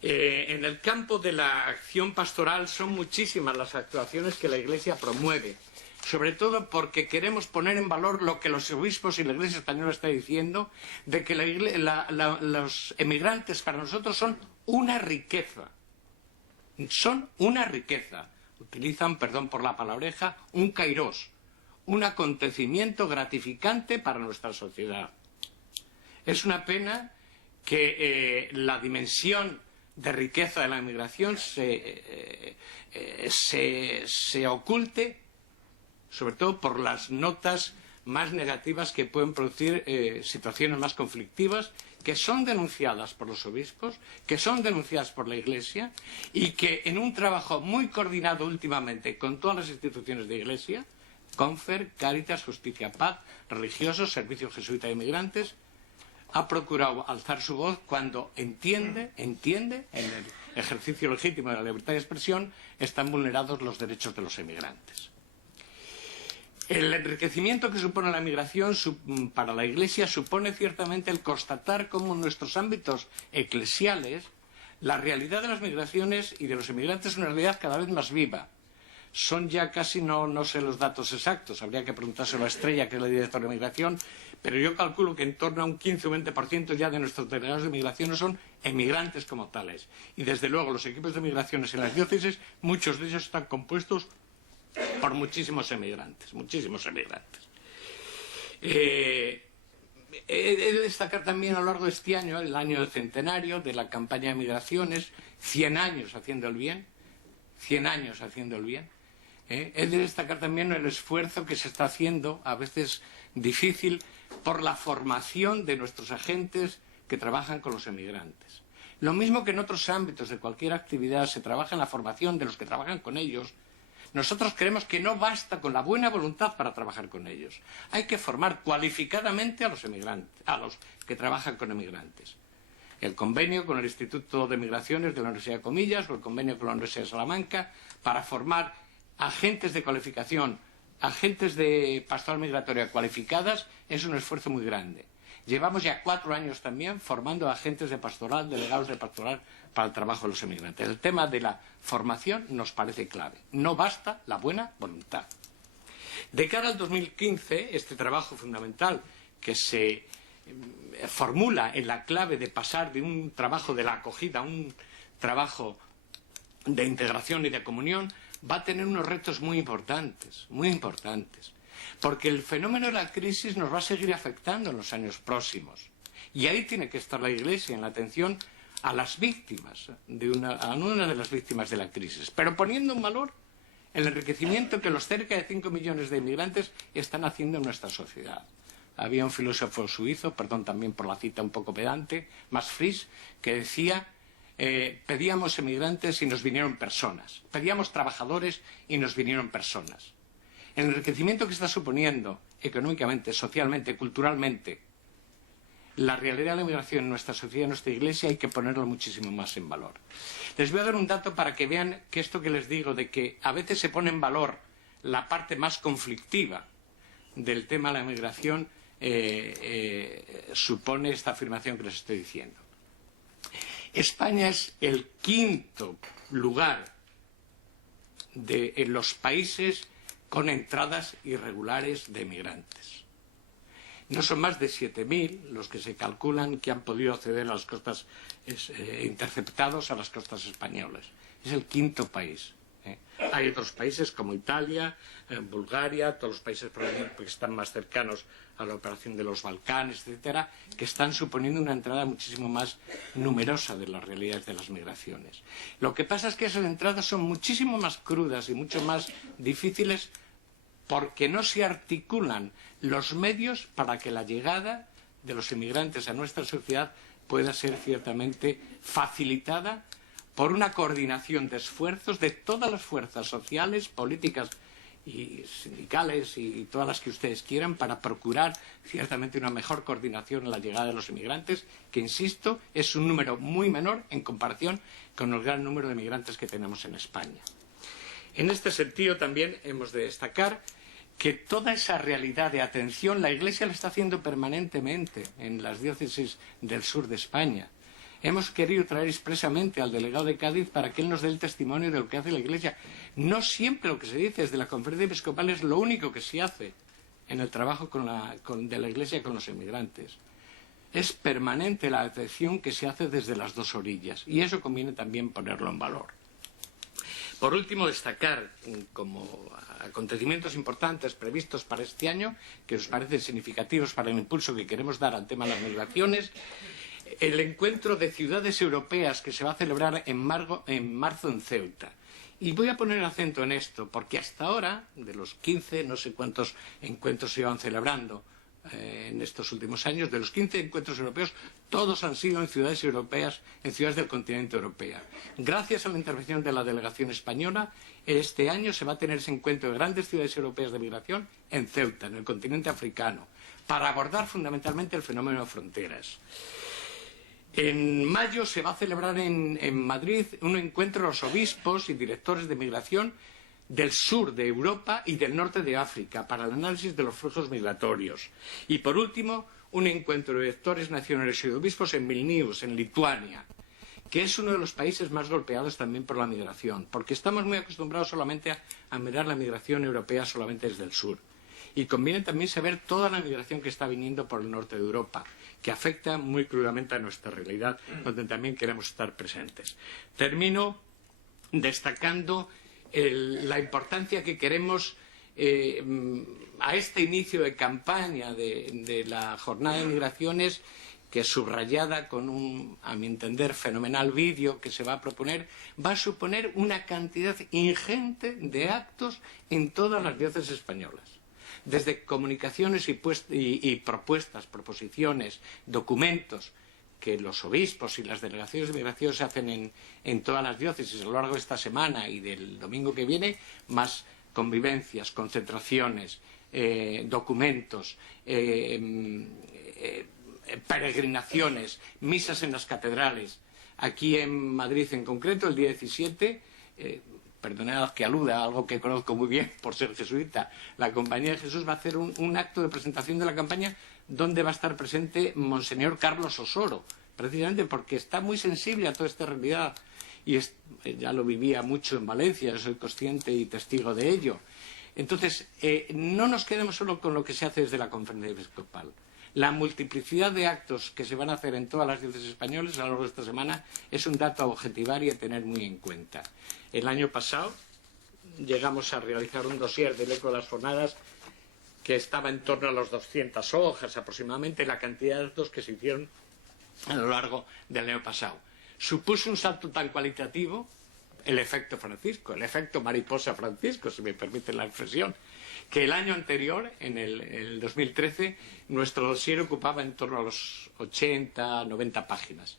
En el campo de la acción pastoral son muchísimas las actuaciones que la Iglesia promueve, sobre todo porque queremos poner en valor lo que los obispos y la Iglesia española está diciendo, de que los emigrantes para nosotros son una riqueza. Son una riqueza. Utilizan, perdón por la palabreja, un kairós, un acontecimiento gratificante para nuestra sociedad. Es una pena que la dimensión de riqueza de la inmigración se oculte, sobre todo por las notas más negativas que pueden producir situaciones más conflictivas, que son denunciadas por los obispos, que son denunciadas por la Iglesia y que en un trabajo muy coordinado últimamente con todas las instituciones de Iglesia, Confer, Cáritas, Justicia, Paz, religiosos, Servicio Jesuita de Inmigrantes, ha procurado alzar su voz cuando entiende en el ejercicio legítimo de la libertad de expresión están vulnerados los derechos de los emigrantes. El enriquecimiento que supone la migración para la Iglesia supone ciertamente el constatar cómo en nuestros ámbitos eclesiales la realidad de las migraciones y de los emigrantes es una realidad cada vez más viva. Son ya casi, no sé los datos exactos, habría que preguntárselo a Estrella, que es la directora de migración, pero yo calculo que en torno a un 15 o 20% ya de nuestros delegados de migración son emigrantes como tales. Y desde luego los equipos de migraciones en las diócesis, muchos de ellos están compuestos por muchísimos emigrantes, muchísimos emigrantes. He de destacar también a lo largo de este año, el año del centenario de la campaña de migraciones, 100 años haciendo el bien, 100 años haciendo el bien. He de destacar también el esfuerzo que se está haciendo, a veces difícil, por la formación de nuestros agentes que trabajan con los emigrantes. Lo mismo que en otros ámbitos de cualquier actividad se trabaja en la formación de los que trabajan con ellos, nosotros creemos que no basta con la buena voluntad para trabajar con ellos. Hay que formar cualificadamente a los emigrantes, a los que trabajan con emigrantes. El convenio con el Instituto de Migraciones de la Universidad de Comillas o el convenio con la Universidad de Salamanca para formar agentes de cualificación, agentes de pastoral migratoria cualificadas es un esfuerzo muy grande. Llevamos ya 4 años también formando agentes de pastoral, delegados de pastoral para el trabajo de los emigrantes. El tema de la formación nos parece clave. No basta la buena voluntad. De cara al 2015, este trabajo fundamental que se formula en la clave de pasar de un trabajo de la acogida a un trabajo de integración y de comunión, va a tener unos retos muy importantes, porque el fenómeno de la crisis nos va a seguir afectando en los años próximos. Y ahí tiene que estar la Iglesia en la atención a las víctimas, a una de las víctimas de la crisis, pero poniendo en valor el enriquecimiento que los cerca de 5 millones de inmigrantes están haciendo en nuestra sociedad. Había un filósofo suizo, perdón también por la cita un poco pedante, Max Frisch, que decía: pedíamos emigrantes y nos vinieron personas, pedíamos trabajadores y nos vinieron personas. El enriquecimiento que está suponiendo económicamente, socialmente, culturalmente, la realidad de la inmigración en nuestra sociedad, en nuestra iglesia, hay que ponerlo muchísimo más en valor. Les voy a dar un dato para que vean que esto que les digo, de que a veces se pone en valor la parte más conflictiva del tema de la inmigración, supone esta afirmación que les estoy diciendo. España es el quinto lugar en los países con entradas irregulares de migrantes. No son más de 7.000 los que se calculan que han podido acceder a las costas, interceptados a las costas españolas. Es el quinto país. Hay otros países como Italia, Bulgaria, todos los países que están más cercanos a la operación de los Balcanes, etcétera, que están suponiendo una entrada muchísimo más numerosa de las realidades de las migraciones. Lo que pasa es que esas entradas son muchísimo más crudas y mucho más difíciles porque no se articulan los medios para que la llegada de los inmigrantes a nuestra sociedad pueda ser ciertamente facilitada por una coordinación de esfuerzos de todas las fuerzas sociales, políticas y sindicales y todas las que ustedes quieran para procurar ciertamente una mejor coordinación en la llegada de los inmigrantes, que, insisto, es un número muy menor en comparación con el gran número de migrantes que tenemos en España. En este sentido también hemos de destacar que toda esa realidad de atención la Iglesia la está haciendo permanentemente en las diócesis del sur de España. Hemos querido traer expresamente al delegado de Cádiz para que él nos dé el testimonio de lo que hace la Iglesia. No siempre lo que se dice desde la Conferencia Episcopal es lo único que se hace en el trabajo de la Iglesia con los inmigrantes. Es permanente la atención que se hace desde las dos orillas, y eso conviene también ponerlo en valor. Por último, destacar como acontecimientos importantes previstos para este año, que nos parecen significativos para el impulso que queremos dar al tema de las migraciones, el encuentro de ciudades europeas que se va a celebrar en marzo en Ceuta. Y voy a poner el acento en esto, porque hasta ahora, de los 15, no sé cuántos encuentros se iban celebrando en estos últimos años, de los 15 encuentros europeos, todos han sido en ciudades europeas, en ciudades del continente europeo. Gracias a la intervención de la delegación española, este año se va a tener ese encuentro de grandes ciudades europeas de migración en Ceuta, en el continente africano, para abordar fundamentalmente el fenómeno de fronteras. En mayo se va a celebrar en Madrid un encuentro de los obispos y directores de migración del sur de Europa y del norte de África para el análisis de los flujos migratorios. Y por último, un encuentro de directores nacionales y de obispos en Vilnius, en Lituania, que es uno de los países más golpeados también por la migración, porque estamos muy acostumbrados solamente a mirar la migración europea solamente desde el sur. Y conviene también saber toda la migración que está viniendo por el norte de Europa, que afecta muy crudamente a nuestra realidad, donde también queremos estar presentes. Termino destacando la importancia que queremos a este inicio de campaña de la jornada de migraciones, que subrayada con un, a mi entender, fenomenal vídeo que se va a proponer, va a suponer una cantidad ingente de actos en todas las diócesis españolas. Desde comunicaciones y propuestas, proposiciones, documentos que los obispos y las delegaciones de migración se hacen en todas las diócesis a lo largo de esta semana y del domingo que viene, más convivencias, concentraciones, documentos, peregrinaciones, misas en las catedrales. Aquí en Madrid en concreto, el día 17, perdonad que aluda a algo que conozco muy bien por ser jesuita, la Compañía de Jesús va a hacer un acto de presentación de la campaña donde va a estar presente Monseñor Carlos Osoro, precisamente porque está muy sensible a toda esta realidad y ya lo vivía mucho en Valencia, yo soy consciente y testigo de ello. Entonces, no nos quedemos solo con lo que se hace desde la Conferencia Episcopal. La multiplicidad de actos que se van a hacer en todas las diócesis españolas a lo largo de esta semana es un dato a objetivar y a tener muy en cuenta. El año pasado llegamos a realizar un dossier del eco de las jornadas que estaba en torno a las 200 hojas aproximadamente, la cantidad de actos que se hicieron a lo largo del año pasado. Supuso un salto tan cualitativo el efecto Francisco, el efecto mariposa Francisco, si me permiten la expresión, que el año anterior, en el 2013, nuestro dossier ocupaba en torno a los 80, 90 páginas.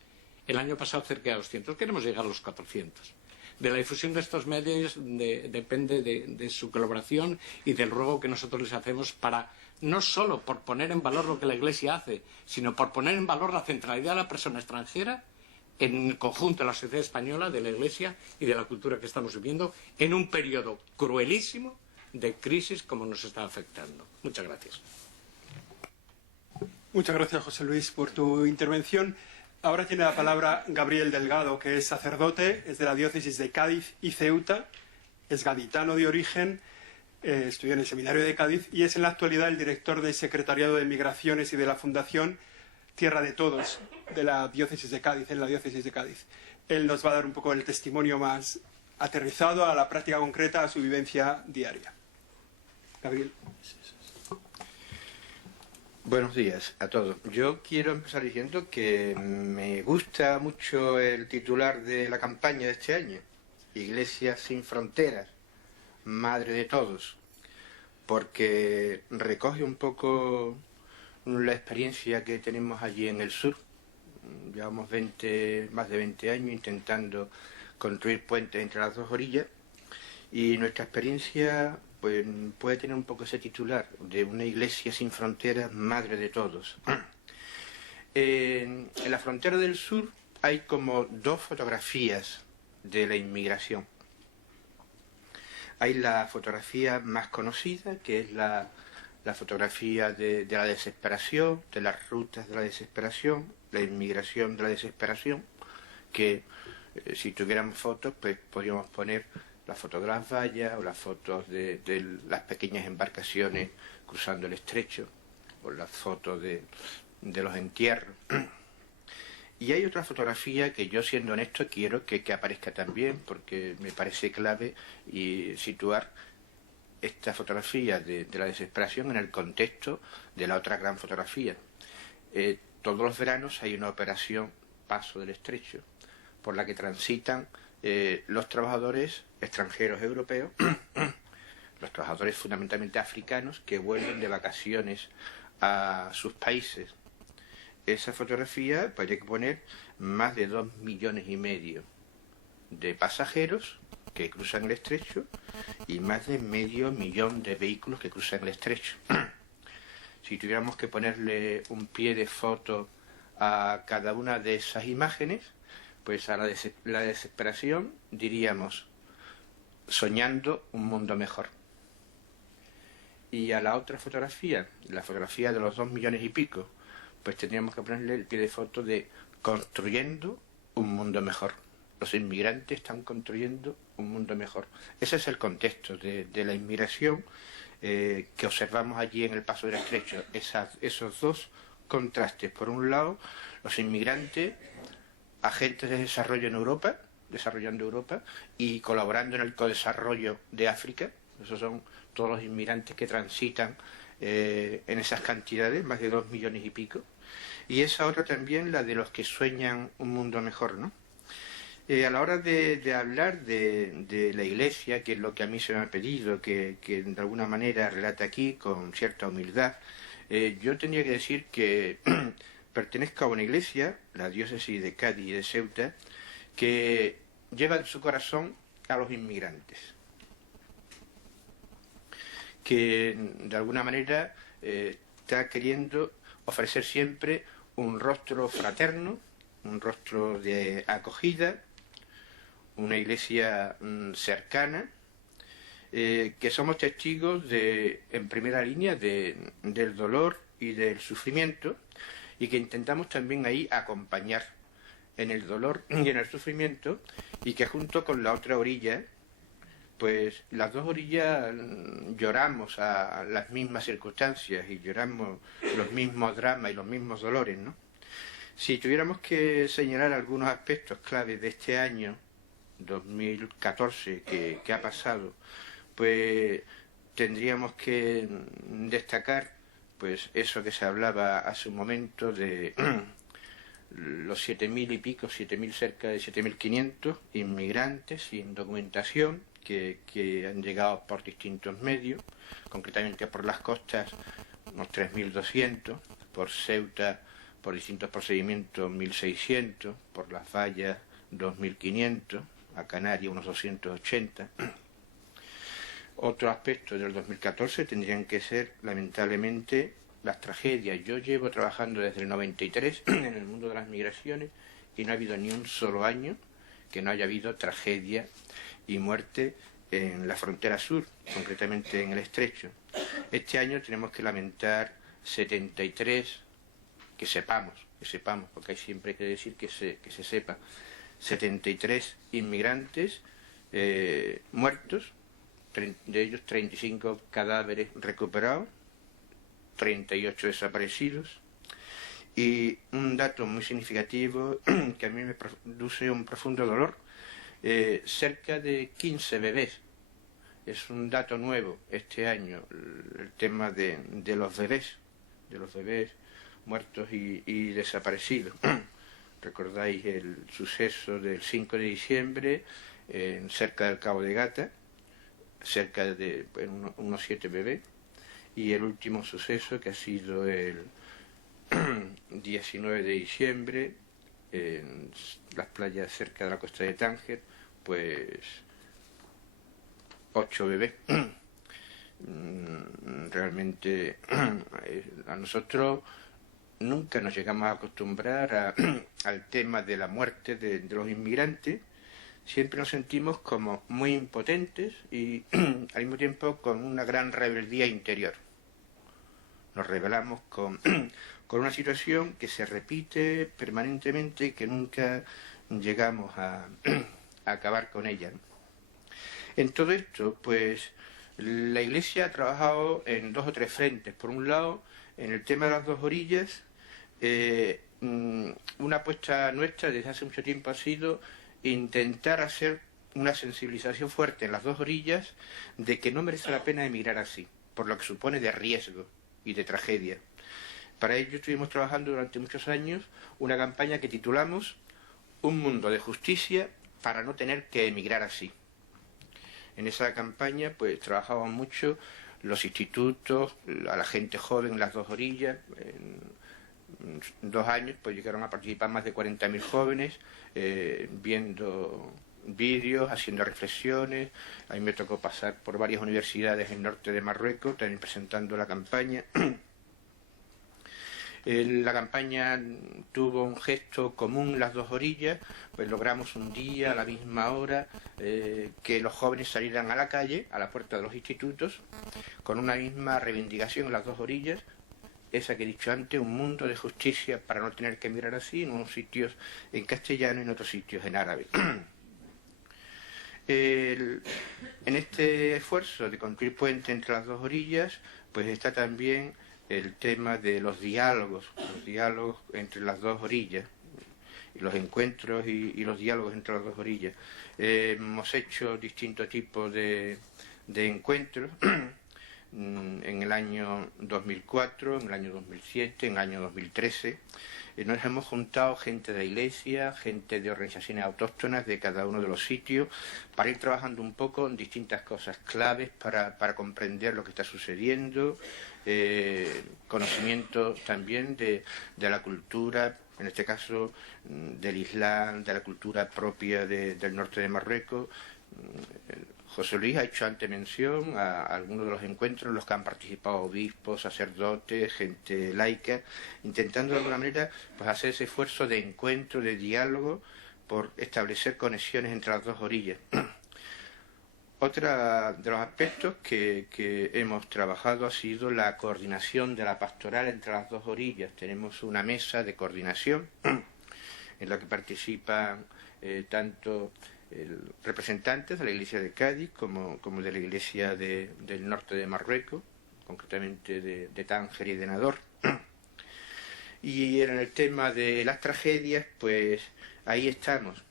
El año pasado cerca de 200. Queremos llegar a los 400. De la difusión de estos medios depende de su colaboración y del ruego que nosotros les hacemos para no solo por poner en valor lo que la Iglesia hace, sino por poner en valor la centralidad de la persona extranjera en el conjunto de la sociedad española, de la Iglesia y de la cultura que estamos viviendo en un periodo cruelísimo de crisis como nos está afectando. Muchas gracias. Muchas gracias, José Luis, por tu intervención. Ahora tiene la palabra Gabriel Delgado, que es sacerdote, es de la diócesis de Cádiz y Ceuta, es gaditano de origen, estudió en el seminario de Cádiz y es en la actualidad el director del Secretariado de Migraciones y de la Fundación Tierra de Todos, de la diócesis de Cádiz, en la diócesis de Cádiz. Él nos va a dar un poco el testimonio más aterrizado a la práctica concreta, a su vivencia diaria. Gabriel. Buenos días a todos. Yo quiero empezar diciendo que me gusta mucho el titular de la campaña de este año, Iglesia sin fronteras, Madre de Todos, porque recoge un poco la experiencia que tenemos allí en el sur. Llevamos más de 20 años intentando construir puentes entre las dos orillas y nuestra experiencia pues puede tener un poco ese titular de una iglesia sin fronteras, madre de todos. En la frontera del sur hay como dos fotografías de la inmigración. Hay la fotografía más conocida, que es la fotografía de la desesperación, de las rutas de la desesperación, la inmigración de la desesperación, que si tuviéramos fotos, pues podríamos poner las fotos de las vallas o las fotos de las pequeñas embarcaciones cruzando el estrecho o las fotos de los entierros. Y hay otra fotografía que yo, siendo honesto, quiero que aparezca también, porque me parece clave y situar esta fotografía de la desesperación en el contexto de la otra gran fotografía. Todos los veranos hay una operación Paso del Estrecho, por la que transitan los trabajadores extranjeros europeos, los trabajadores fundamentalmente africanos que vuelven de vacaciones a sus países. Esa fotografía pues hay que poner más de 2,5 millones de pasajeros que cruzan el estrecho y más de 500 000 de vehículos que cruzan el estrecho. Si tuviéramos que ponerle un pie de foto a cada una de esas imágenes, pues a la desesperación diríamos soñando un mundo mejor. Y a la otra fotografía, la fotografía de los 2 millones y pico, pues tendríamos que ponerle el pie de foto de construyendo un mundo mejor. Los inmigrantes están construyendo un mundo mejor. Ese es el contexto de la inmigración que observamos allí en el Paso del Estrecho. Esos dos contrastes. Por un lado, los inmigrantes, agentes de desarrollo en Europa, desarrollando Europa y colaborando en el codesarrollo de África. Esos son todos los inmigrantes que transitan en esas cantidades, más de 2 millones y pico. Y esa otra también, la de los que sueñan un mundo mejor, ¿no? A la hora de hablar de la Iglesia, que es lo que a mí se me ha pedido, que de alguna manera relata aquí con cierta humildad, yo tendría que decir que pertenezco a una iglesia, la diócesis de Cádiz y de Ceuta, que lleva en su corazón a los inmigrantes, que de alguna manera está queriendo ofrecer siempre un rostro fraterno, un rostro de acogida, una iglesia cercana, que somos testigos en primera línea del dolor y del sufrimiento, y que intentamos también ahí acompañar en el dolor y en el sufrimiento, y que junto con la otra orilla, pues las dos orillas lloramos a las mismas circunstancias y lloramos los mismos dramas y los mismos dolores, ¿no? Si tuviéramos que señalar algunos aspectos claves de este año 2014 que ha pasado, pues tendríamos que destacar pues eso que se hablaba hace un momento de los 7.000 y pico, cerca de 7.500 inmigrantes sin documentación que han llegado por distintos medios, concretamente por las costas unos 3.200, por Ceuta por distintos procedimientos 1.600, por las vallas 2.500, a Canarias unos 280. Otro aspecto del 2014 tendrían que ser, lamentablemente, las tragedias. Yo llevo trabajando desde el 93 en el mundo de las migraciones y no ha habido ni un solo año que no haya habido tragedia y muerte en la frontera sur, concretamente en el Estrecho. Este año tenemos que lamentar 73, que sepamos, porque hay siempre que decir que se sepa, 73 inmigrantes muertos, de ellos 35 cadáveres recuperados, 38 desaparecidos, y un dato muy significativo que a mí me produce un profundo dolor, cerca de 15 bebés. Es un dato nuevo este año, el tema de los bebés muertos y desaparecidos. Recordáis el suceso del 5 de diciembre cerca del Cabo de Gata, cerca de unos 7 bebés, y el último suceso que ha sido el 19 de diciembre en las playas cerca de la costa de Tánger, pues 8 bebés. Realmente a nosotros nunca nos llegamos a acostumbrar al tema de la muerte de los inmigrantes. Siempre nos sentimos como muy impotentes y al mismo tiempo con una gran rebeldía interior. Nos rebelamos con una situación que se repite permanentemente y que nunca llegamos a acabar con ella. En todo esto, pues, la Iglesia ha trabajado en 2 o 3 frentes. Por un lado, en el tema de las 2 orillas, una apuesta nuestra desde hace mucho tiempo ha sido intentar hacer una sensibilización fuerte en las 2 orillas de que no merece la pena emigrar así, por lo que supone de riesgo y de tragedia. Para ello estuvimos trabajando durante muchos años una campaña que titulamos Un mundo de justicia para no tener que emigrar así. En esa campaña pues trabajaban mucho los institutos, a la gente joven en las 2 orillas. En 2 años pues llegaron a participar más de 40.000 jóvenes, viendo vídeos, haciendo reflexiones. A mí me tocó pasar por varias universidades en el norte de Marruecos, también presentando la campaña. La campaña tuvo un gesto común las 2 orillas, pues logramos un día a la misma hora que los jóvenes salieran a la calle, a la puerta de los institutos, con una misma reivindicación en las 2 orillas, esa que he dicho antes, un mundo de justicia para no tener que emigrar así, en unos sitios en castellano y en otros sitios en árabe. En este esfuerzo de construir puente entre las 2 orillas, pues está también el tema de los diálogos entre las 2 orillas, y los encuentros y los diálogos entre las 2 orillas. Hemos hecho distintos tipos de encuentros en el año 2004, en el año 2007, en el año 2013. Nos hemos juntado gente de la Iglesia, gente de organizaciones autóctonas de cada uno de los sitios, para ir trabajando un poco en distintas cosas claves para comprender lo que está sucediendo, conocimiento también de la cultura, en este caso del Islam, de la cultura propia del norte de Marruecos. José Luis ha hecho antes mención a algunos de los encuentros en los que han participado obispos, sacerdotes, gente laica, intentando de alguna manera pues hacer ese esfuerzo de encuentro, de diálogo, por establecer conexiones entre las 2 orillas. Otro de los aspectos que hemos trabajado ha sido la coordinación de la pastoral entre las 2 orillas. Tenemos una mesa de coordinación en la que participan tanto representantes de la Iglesia de Cádiz como de la Iglesia del norte de Marruecos, concretamente de Tánger y de Nador. Y en el tema de las tragedias, pues ahí estamos.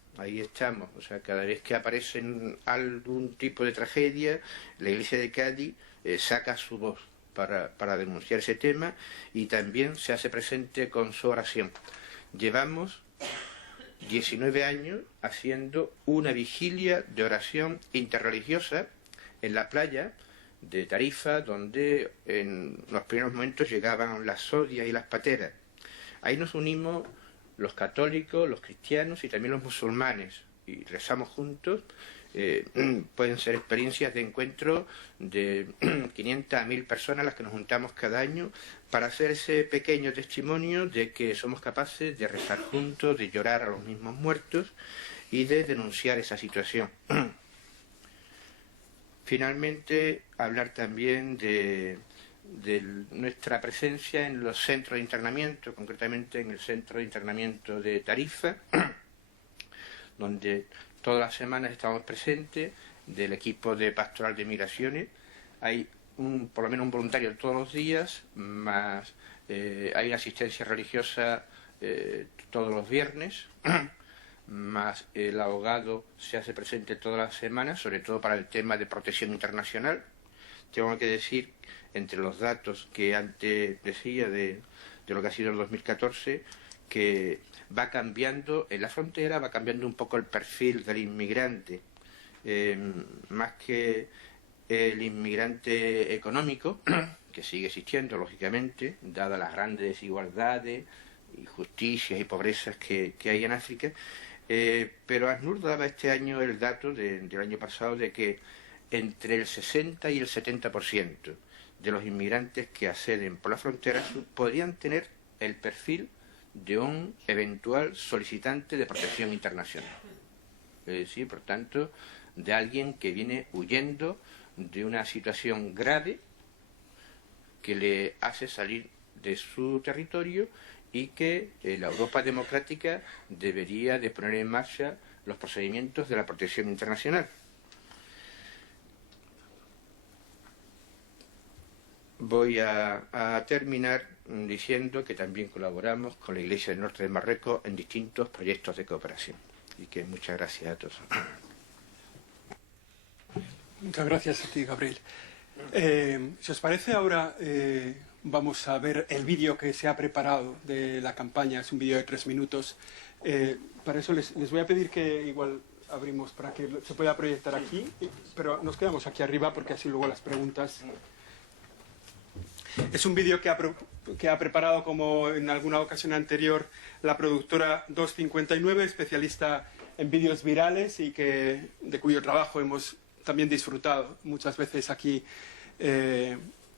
O sea, cada vez que aparece algún tipo de tragedia, la Iglesia de Cádiz saca su voz para denunciar ese tema, y también se hace presente con su oración. Llevamos 19 años haciendo una vigilia de oración interreligiosa en la playa de Tarifa, donde en los primeros momentos llegaban las sodias y las pateras. Ahí nos unimos los católicos, los cristianos y también los musulmanes, y rezamos juntos pueden ser experiencias de encuentro de 500 a 1000 personas las que nos juntamos cada año para hacer ese pequeño testimonio de que somos capaces de rezar juntos, de llorar a los mismos muertos y de denunciar esa situación. Finalmente, hablar también de nuestra presencia en los centros de internamiento, concretamente en el centro de internamiento de Tarifa, donde todas las semanas estamos presentes, del equipo de pastoral de migraciones. Hay por lo menos un voluntario todos los días, más hay una asistencia religiosa todos los viernes, más el abogado se hace presente todas las semanas, sobre todo para el tema de protección internacional. Tengo que decir, entre los datos que antes decía de lo que ha sido el 2014, que va cambiando, en la frontera va cambiando un poco el perfil del inmigrante, más que el inmigrante económico, que sigue existiendo, lógicamente, dadas las grandes desigualdades, injusticias y pobrezas que hay en África, pero ACNUR daba este año el dato del año pasado de que entre el 60 y el 70% de los inmigrantes que acceden por la frontera podrían tener el perfil de un eventual solicitante de protección internacional. Es decir, por tanto, de alguien que viene huyendo de una situación grave que le hace salir de su territorio y que la Europa democrática debería de poner en marcha los procedimientos de la protección internacional. Voy a terminar diciendo que también colaboramos con la Iglesia del Norte de Marruecos en distintos proyectos de cooperación. Y que muchas gracias a todos. Muchas gracias a ti, Gabriel. Si os parece, ahora vamos a ver el vídeo que se ha preparado de la campaña. Es un vídeo de 3 minutos. Para eso les voy a pedir que igual abrimos para que se pueda proyectar aquí, pero nos quedamos aquí arriba porque así luego las preguntas... Es un vídeo que ha preparado, como en alguna ocasión anterior, la productora 259, especialista en vídeos virales y de cuyo trabajo hemos también disfrutado muchas veces aquí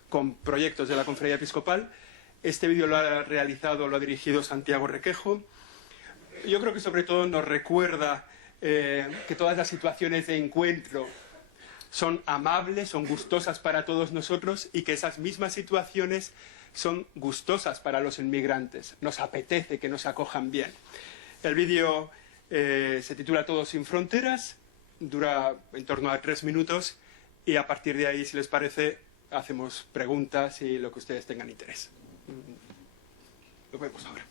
con proyectos de la Conferencia Episcopal. Este vídeo lo ha dirigido Santiago Requejo. Yo creo que sobre todo nos recuerda que todas las situaciones de encuentro son amables, son gustosas para todos nosotros y que esas mismas situaciones son gustosas para los inmigrantes. Nos apetece que nos acojan bien. El vídeo se titula Todos sin fronteras, dura en torno a 3 minutos y a partir de ahí, si les parece, hacemos preguntas y lo que ustedes tengan interés. Lo vemos ahora.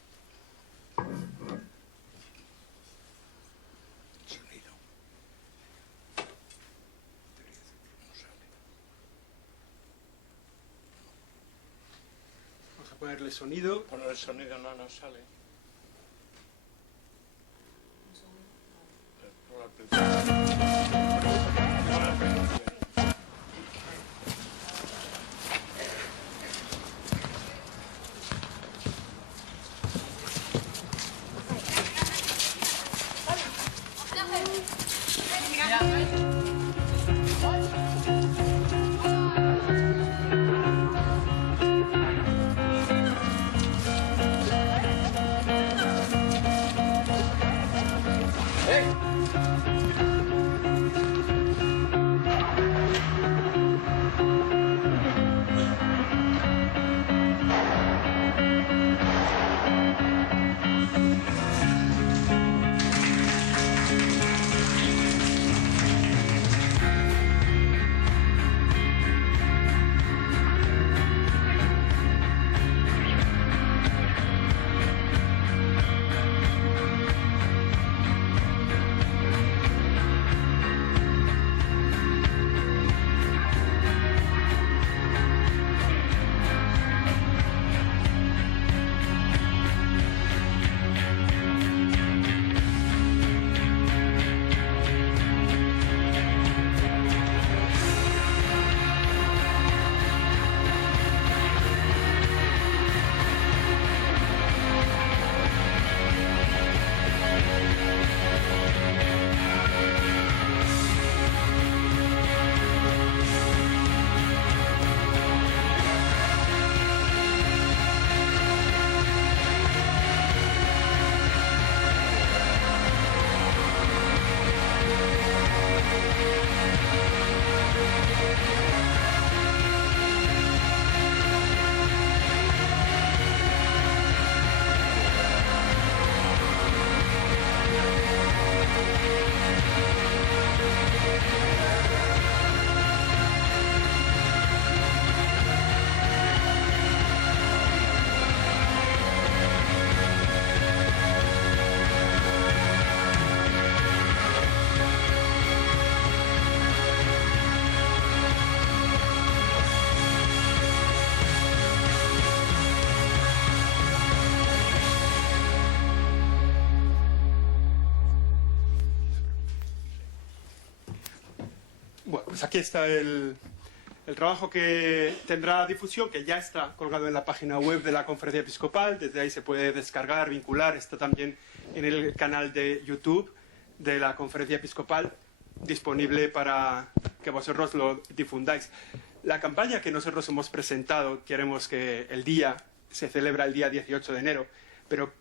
Ponerle sonido. Poner el sonido no nos sale. pues aquí está el trabajo que tendrá difusión, que ya está colgado en la página web de la Conferencia Episcopal. Desde ahí se puede descargar, vincular. Está también en el canal de YouTube de la Conferencia Episcopal, disponible para que vosotros lo difundáis. La campaña que nosotros hemos presentado, queremos que el día se celebra el día 18 de enero, pero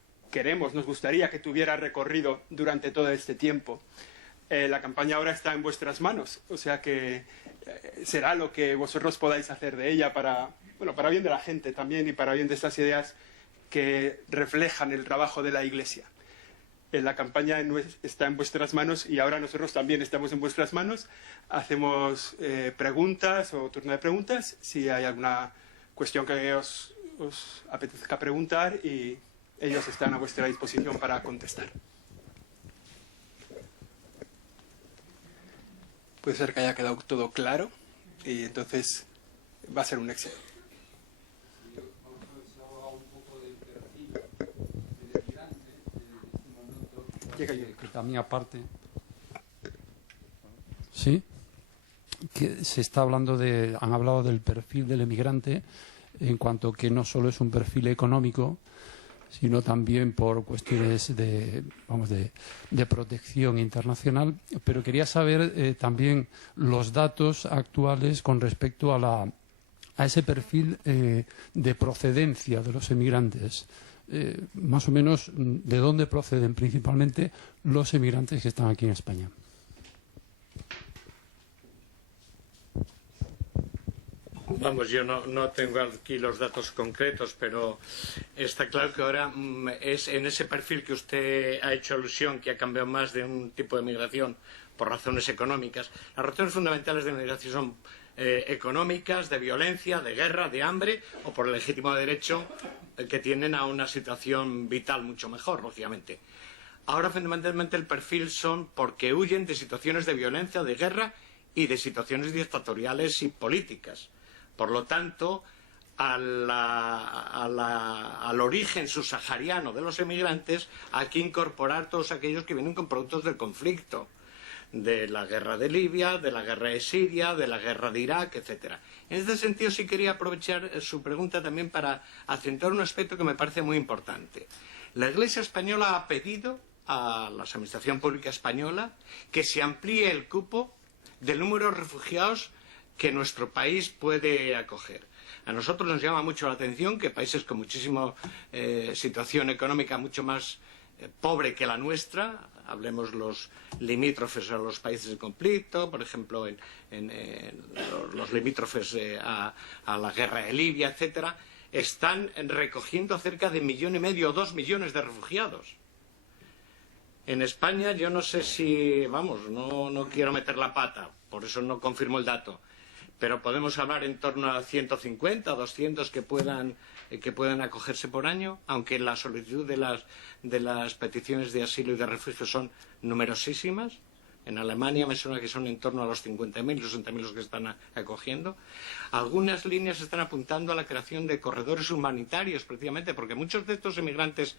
nos gustaría que tuviera recorrido durante todo este tiempo. La campaña ahora está en vuestras manos, o sea que será lo que vosotros podáis hacer de ella para bien de la gente también y para bien de estas ideas que reflejan el trabajo de la Iglesia. La campaña está en vuestras manos y ahora nosotros también estamos en vuestras manos. Hacemos preguntas o turno de preguntas, si hay alguna cuestión que os apetezca preguntar, y ellos están a vuestra disposición para contestar. Puede ser que haya quedado todo claro y entonces va a ser un éxito. También aparte, sí, que se está hablando han hablado del perfil del emigrante, en cuanto que no solo es un perfil económico, sino también por cuestiones de protección internacional. Pero quería saber también los datos actuales con respecto a ese perfil de procedencia de los emigrantes. Más o menos, ¿de dónde proceden principalmente los emigrantes que están aquí en España? Vamos, yo no tengo aquí los datos concretos, pero está claro que ahora es en ese perfil que usted ha hecho alusión, que ha cambiado más de un tipo de migración por razones económicas. Las razones fundamentales de migración son económicas, de violencia, de guerra, de hambre, o por el legítimo derecho que tienen a una situación vital mucho mejor, lógicamente. Ahora, fundamentalmente, el perfil son porque huyen de situaciones de violencia, de guerra y de situaciones dictatoriales y políticas. Por lo tanto, al origen subsahariano de los emigrantes hay que incorporar todos aquellos que vienen con productos del conflicto, de la guerra de Libia, de la guerra de Siria, de la guerra de Irak, etcétera. En este sentido, sí quería aprovechar su pregunta también para acentuar un aspecto que me parece muy importante. La Iglesia española ha pedido a la Administración Pública Española que se amplíe el cupo del número de refugiados que nuestro país puede acoger. A nosotros nos llama mucho la atención que países con muchísima situación económica mucho más pobre que la nuestra, hablemos los limítrofes a los países de conflicto, por ejemplo, los limítrofes a la guerra de Libia, etcétera, están recogiendo cerca de 1,5 millones o 2 millones de refugiados. En España yo no sé si, no quiero meter la pata, por eso no confirmo el dato, pero podemos hablar en torno a 150 o 200 que puedan acogerse por año, aunque la solicitud de las peticiones de asilo y de refugio son numerosísimas. En Alemania me suena que son en torno a los 50.000, 60.000 los que están acogiendo. Algunas líneas están apuntando a la creación de corredores humanitarios, precisamente porque muchos de estos emigrantes,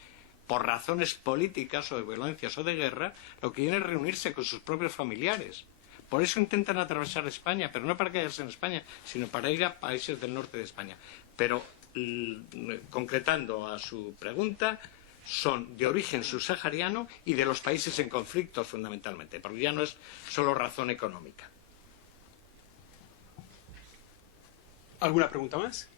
por razones políticas o de violencias o de guerra, lo que quieren es reunirse con sus propios familiares. Por eso intentan atravesar España, pero no para quedarse en España, sino para ir a países del norte de España. Pero, concretando a su pregunta, son de origen subsahariano y de los países en conflicto fundamentalmente, porque ya no es solo razón económica. ¿Alguna pregunta más?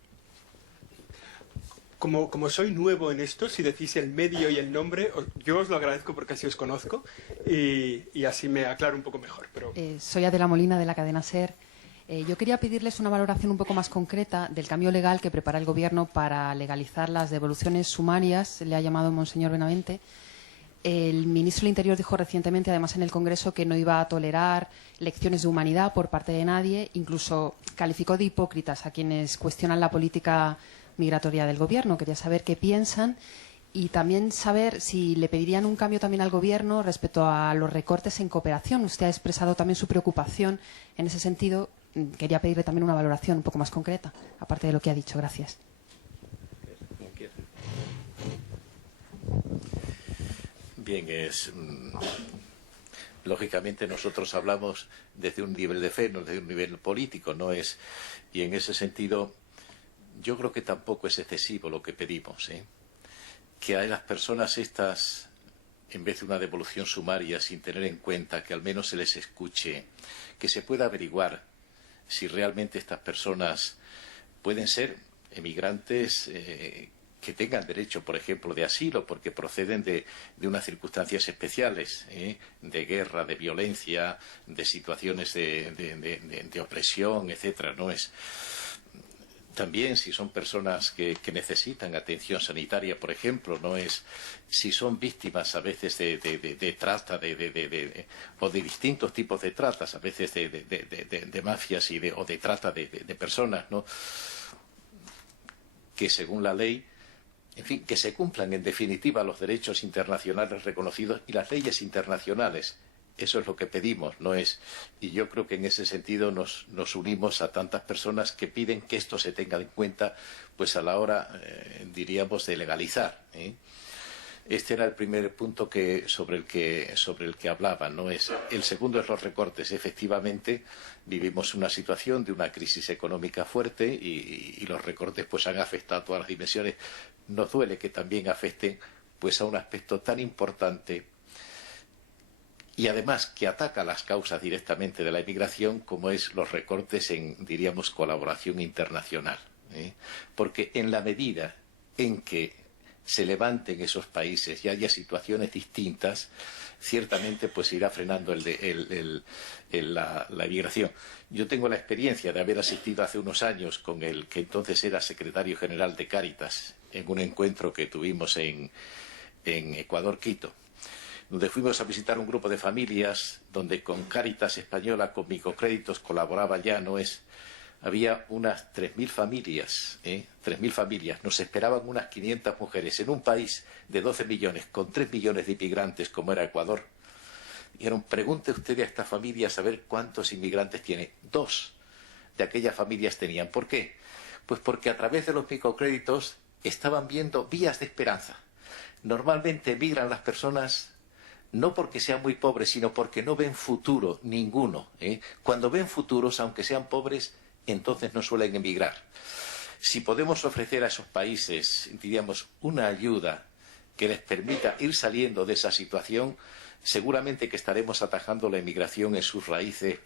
Como soy nuevo en esto, si decís el medio y el nombre, yo os lo agradezco porque así os conozco y así me aclaro un poco mejor. Pero... soy Adela Molina, de la cadena SER. Yo quería pedirles una valoración un poco más concreta del cambio legal que prepara el Gobierno para legalizar las devoluciones sumarias, le ha llamado Monseñor Benavente. El ministro del Interior dijo recientemente, además en el Congreso, que no iba a tolerar lecciones de humanidad por parte de nadie, incluso calificó de hipócritas a quienes cuestionan la política migratoria del Gobierno. Quería saber qué piensan y también saber si le pedirían un cambio también al Gobierno respecto a los recortes en cooperación. Usted ha expresado también su preocupación en ese sentido. Quería pedirle también una valoración un poco más concreta, aparte de lo que ha dicho. Gracias. Bien, lógicamente nosotros hablamos desde un nivel de fe, no desde un nivel político, no es, y en ese sentido yo creo que tampoco es excesivo lo que pedimos, que a las personas estas, en vez de una devolución sumaria, sin tener en cuenta que al menos se les escuche, que se pueda averiguar si realmente estas personas pueden ser emigrantes que tengan derecho, por ejemplo, de asilo, porque proceden de unas circunstancias especiales, de guerra, de violencia, de situaciones de opresión, etcétera. No es también si son personas que necesitan atención sanitaria, por ejemplo, no es si son víctimas a veces de trata o de distintos tipos de tratas, a veces de mafias o de trata de personas, ¿no? Que según la ley, en fin, que se cumplan en definitiva los derechos internacionales reconocidos y las leyes internacionales. Eso es lo que pedimos, no es. Y yo creo que en ese sentido nos unimos a tantas personas que piden que esto se tenga en cuenta, pues a la hora, diríamos, de legalizar. Este era el primer punto sobre el que hablaba, no es. El segundo es los recortes. Efectivamente, vivimos una situación de una crisis económica fuerte y los recortes pues han afectado a todas las dimensiones. Nos duele que también afecten pues a un aspecto tan importante y además que ataca las causas directamente de la emigración, como es los recortes en, diríamos, colaboración internacional. Porque en la medida en que se levanten esos países y haya situaciones distintas, ciertamente pues irá frenando la emigración. Yo tengo la experiencia de haber asistido hace unos años con el que entonces era secretario general de Cáritas en un encuentro que tuvimos en Ecuador, Quito, donde fuimos a visitar un grupo de familias donde con Cáritas Española, con microcréditos, colaboraba ya, no es. Había unas 3.000 familias, 3.000 familias. Nos esperaban unas 500 mujeres en un país de 12 millones, con 3 millones de inmigrantes como era Ecuador. Dijeron, pregunte usted a esta familia a saber cuántos inmigrantes tiene. 2 de aquellas familias tenían. ¿Por qué? Pues porque a través de los microcréditos estaban viendo vías de esperanza. Normalmente emigran las personas no porque sean muy pobres, sino porque no ven futuro ninguno. Cuando ven futuros, aunque sean pobres, entonces no suelen emigrar. Si podemos ofrecer a esos países, diríamos, una ayuda que les permita ir saliendo de esa situación, seguramente que estaremos atajando la emigración en sus raíces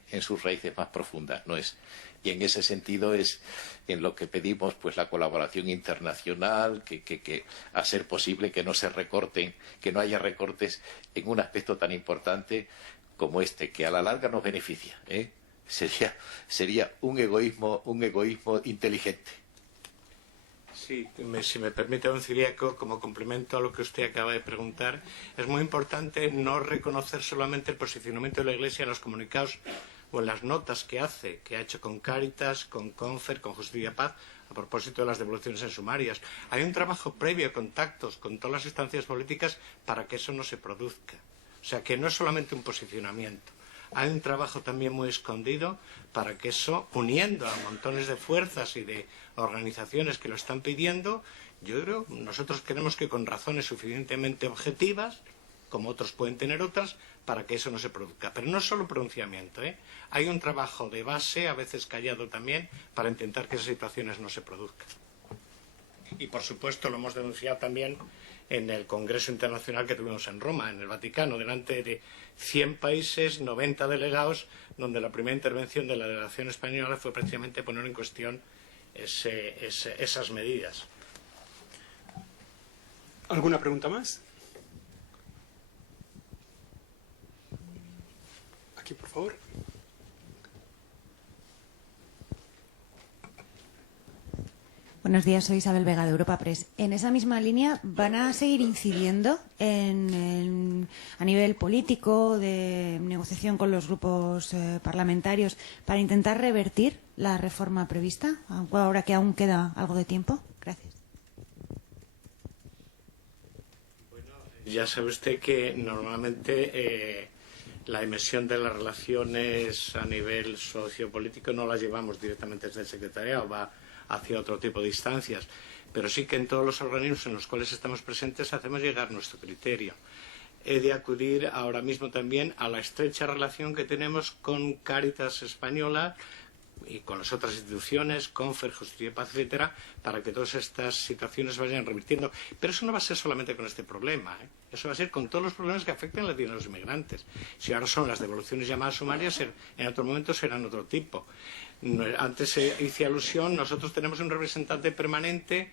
más profundas, ¿no es? Y en ese sentido es en lo que pedimos pues la colaboración internacional, que a ser posible que no se recorten, que no haya recortes en un aspecto tan importante como este, que a la larga nos beneficia, Sería un egoísmo inteligente. Sí, si me permite, don Ciriaco, como complemento a lo que usted acaba de preguntar, es muy importante no reconocer solamente el posicionamiento de la Iglesia en los comunicados o en las notas que ha hecho con Cáritas, con Confer, con Justicia y Paz, a propósito de las devoluciones en sumarias. Hay un trabajo previo, contactos con todas las instancias políticas para que eso no se produzca. O sea, que no es solamente un posicionamiento. Hay un trabajo también muy escondido para que eso, uniendo a montones de fuerzas y de organizaciones que lo están pidiendo, yo creo, nosotros creemos que con razones suficientemente objetivas, como otros pueden tener otras, para que eso no se produzca. Pero no es solo pronunciamiento, hay un trabajo de base, a veces callado también, para intentar que esas situaciones no se produzcan. Y por supuesto lo hemos denunciado también en el Congreso Internacional que tuvimos en Roma, en el Vaticano, delante de 100 países, 90 delegados, donde la primera intervención de la delegación española fue precisamente poner en cuestión esas medidas. ¿Alguna pregunta más? Aquí, por favor. Buenos días, soy Isabel Vega de Europa Press. En esa misma línea, ¿van a seguir incidiendo a nivel político, de negociación con los grupos parlamentarios, para intentar revertir la reforma prevista, ahora que aún queda algo de tiempo? Gracias. Bueno, ya sabe usted que normalmente la emisión de las relaciones a nivel sociopolítico no la llevamos directamente desde el secretariado, va hacia otro tipo de instancias, pero sí que en todos los organismos en los cuales estamos presentes hacemos llegar nuestro criterio. he de acudir ahora mismo también a la estrecha relación que tenemos con Cáritas Española y con las otras instituciones, Confer, Justicia y Paz, etcétera, para que todas estas situaciones vayan revirtiendo. Pero eso no va a ser solamente con este problema, ¿eh? Eso va a ser con todos los problemas que afectan a los inmigrantes. Si ahora son las devoluciones llamadas sumarias, en otro momento serán otro tipo. Antes hice alusión, nosotros tenemos un representante permanente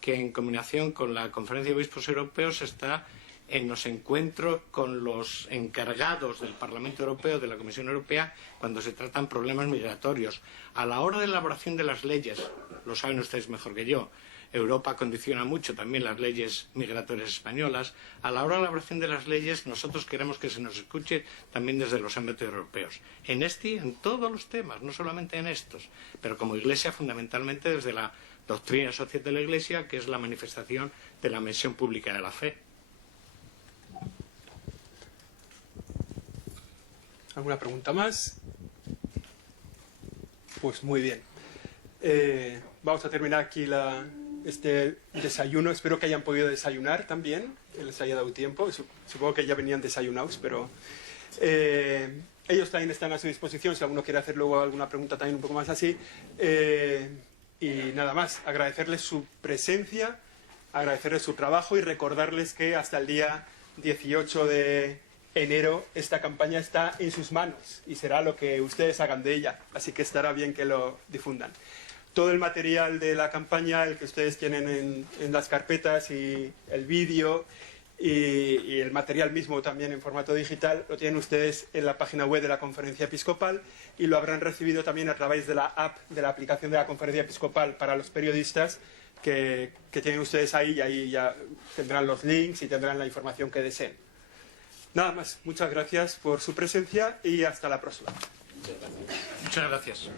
que en combinación con la Conferencia de Obispos Europeos está en los encuentros con los encargados del Parlamento Europeo, de la Comisión Europea, cuando se tratan problemas migratorios. A la hora de la elaboración de las leyes, lo saben ustedes mejor que yo, Europa condiciona mucho también las leyes migratorias españolas. A la hora de la elaboración de las leyes, nosotros queremos que se nos escuche también desde los ámbitos europeos. En este y en todos los temas, no solamente en estos, pero como Iglesia fundamentalmente desde la doctrina social de la Iglesia, que es la manifestación de la misión pública de la fe. ¿Alguna pregunta más? Pues muy bien. Vamos a terminar aquí este desayuno. Espero que hayan podido desayunar también, que les haya dado tiempo. Supongo que ya venían desayunados, pero ellos también están a su disposición si alguno quiere hacer luego alguna pregunta también un poco más así. Y nada más, agradecerles su presencia, agradecerles su trabajo y recordarles que hasta el día 18 de enero esta campaña está en sus manos y será lo que ustedes hagan de ella, así que estará bien que lo difundan. Todo el material de la campaña, el que ustedes tienen en las carpetas y el vídeo y el material mismo también en formato digital, lo tienen ustedes en la página web de la Conferencia Episcopal y lo habrán recibido también a través de la app de la aplicación de la Conferencia Episcopal para los periodistas que tienen ustedes ahí, y ahí ya tendrán los links y tendrán la información que deseen. Nada más, muchas gracias por su presencia y hasta la próxima. Muchas gracias.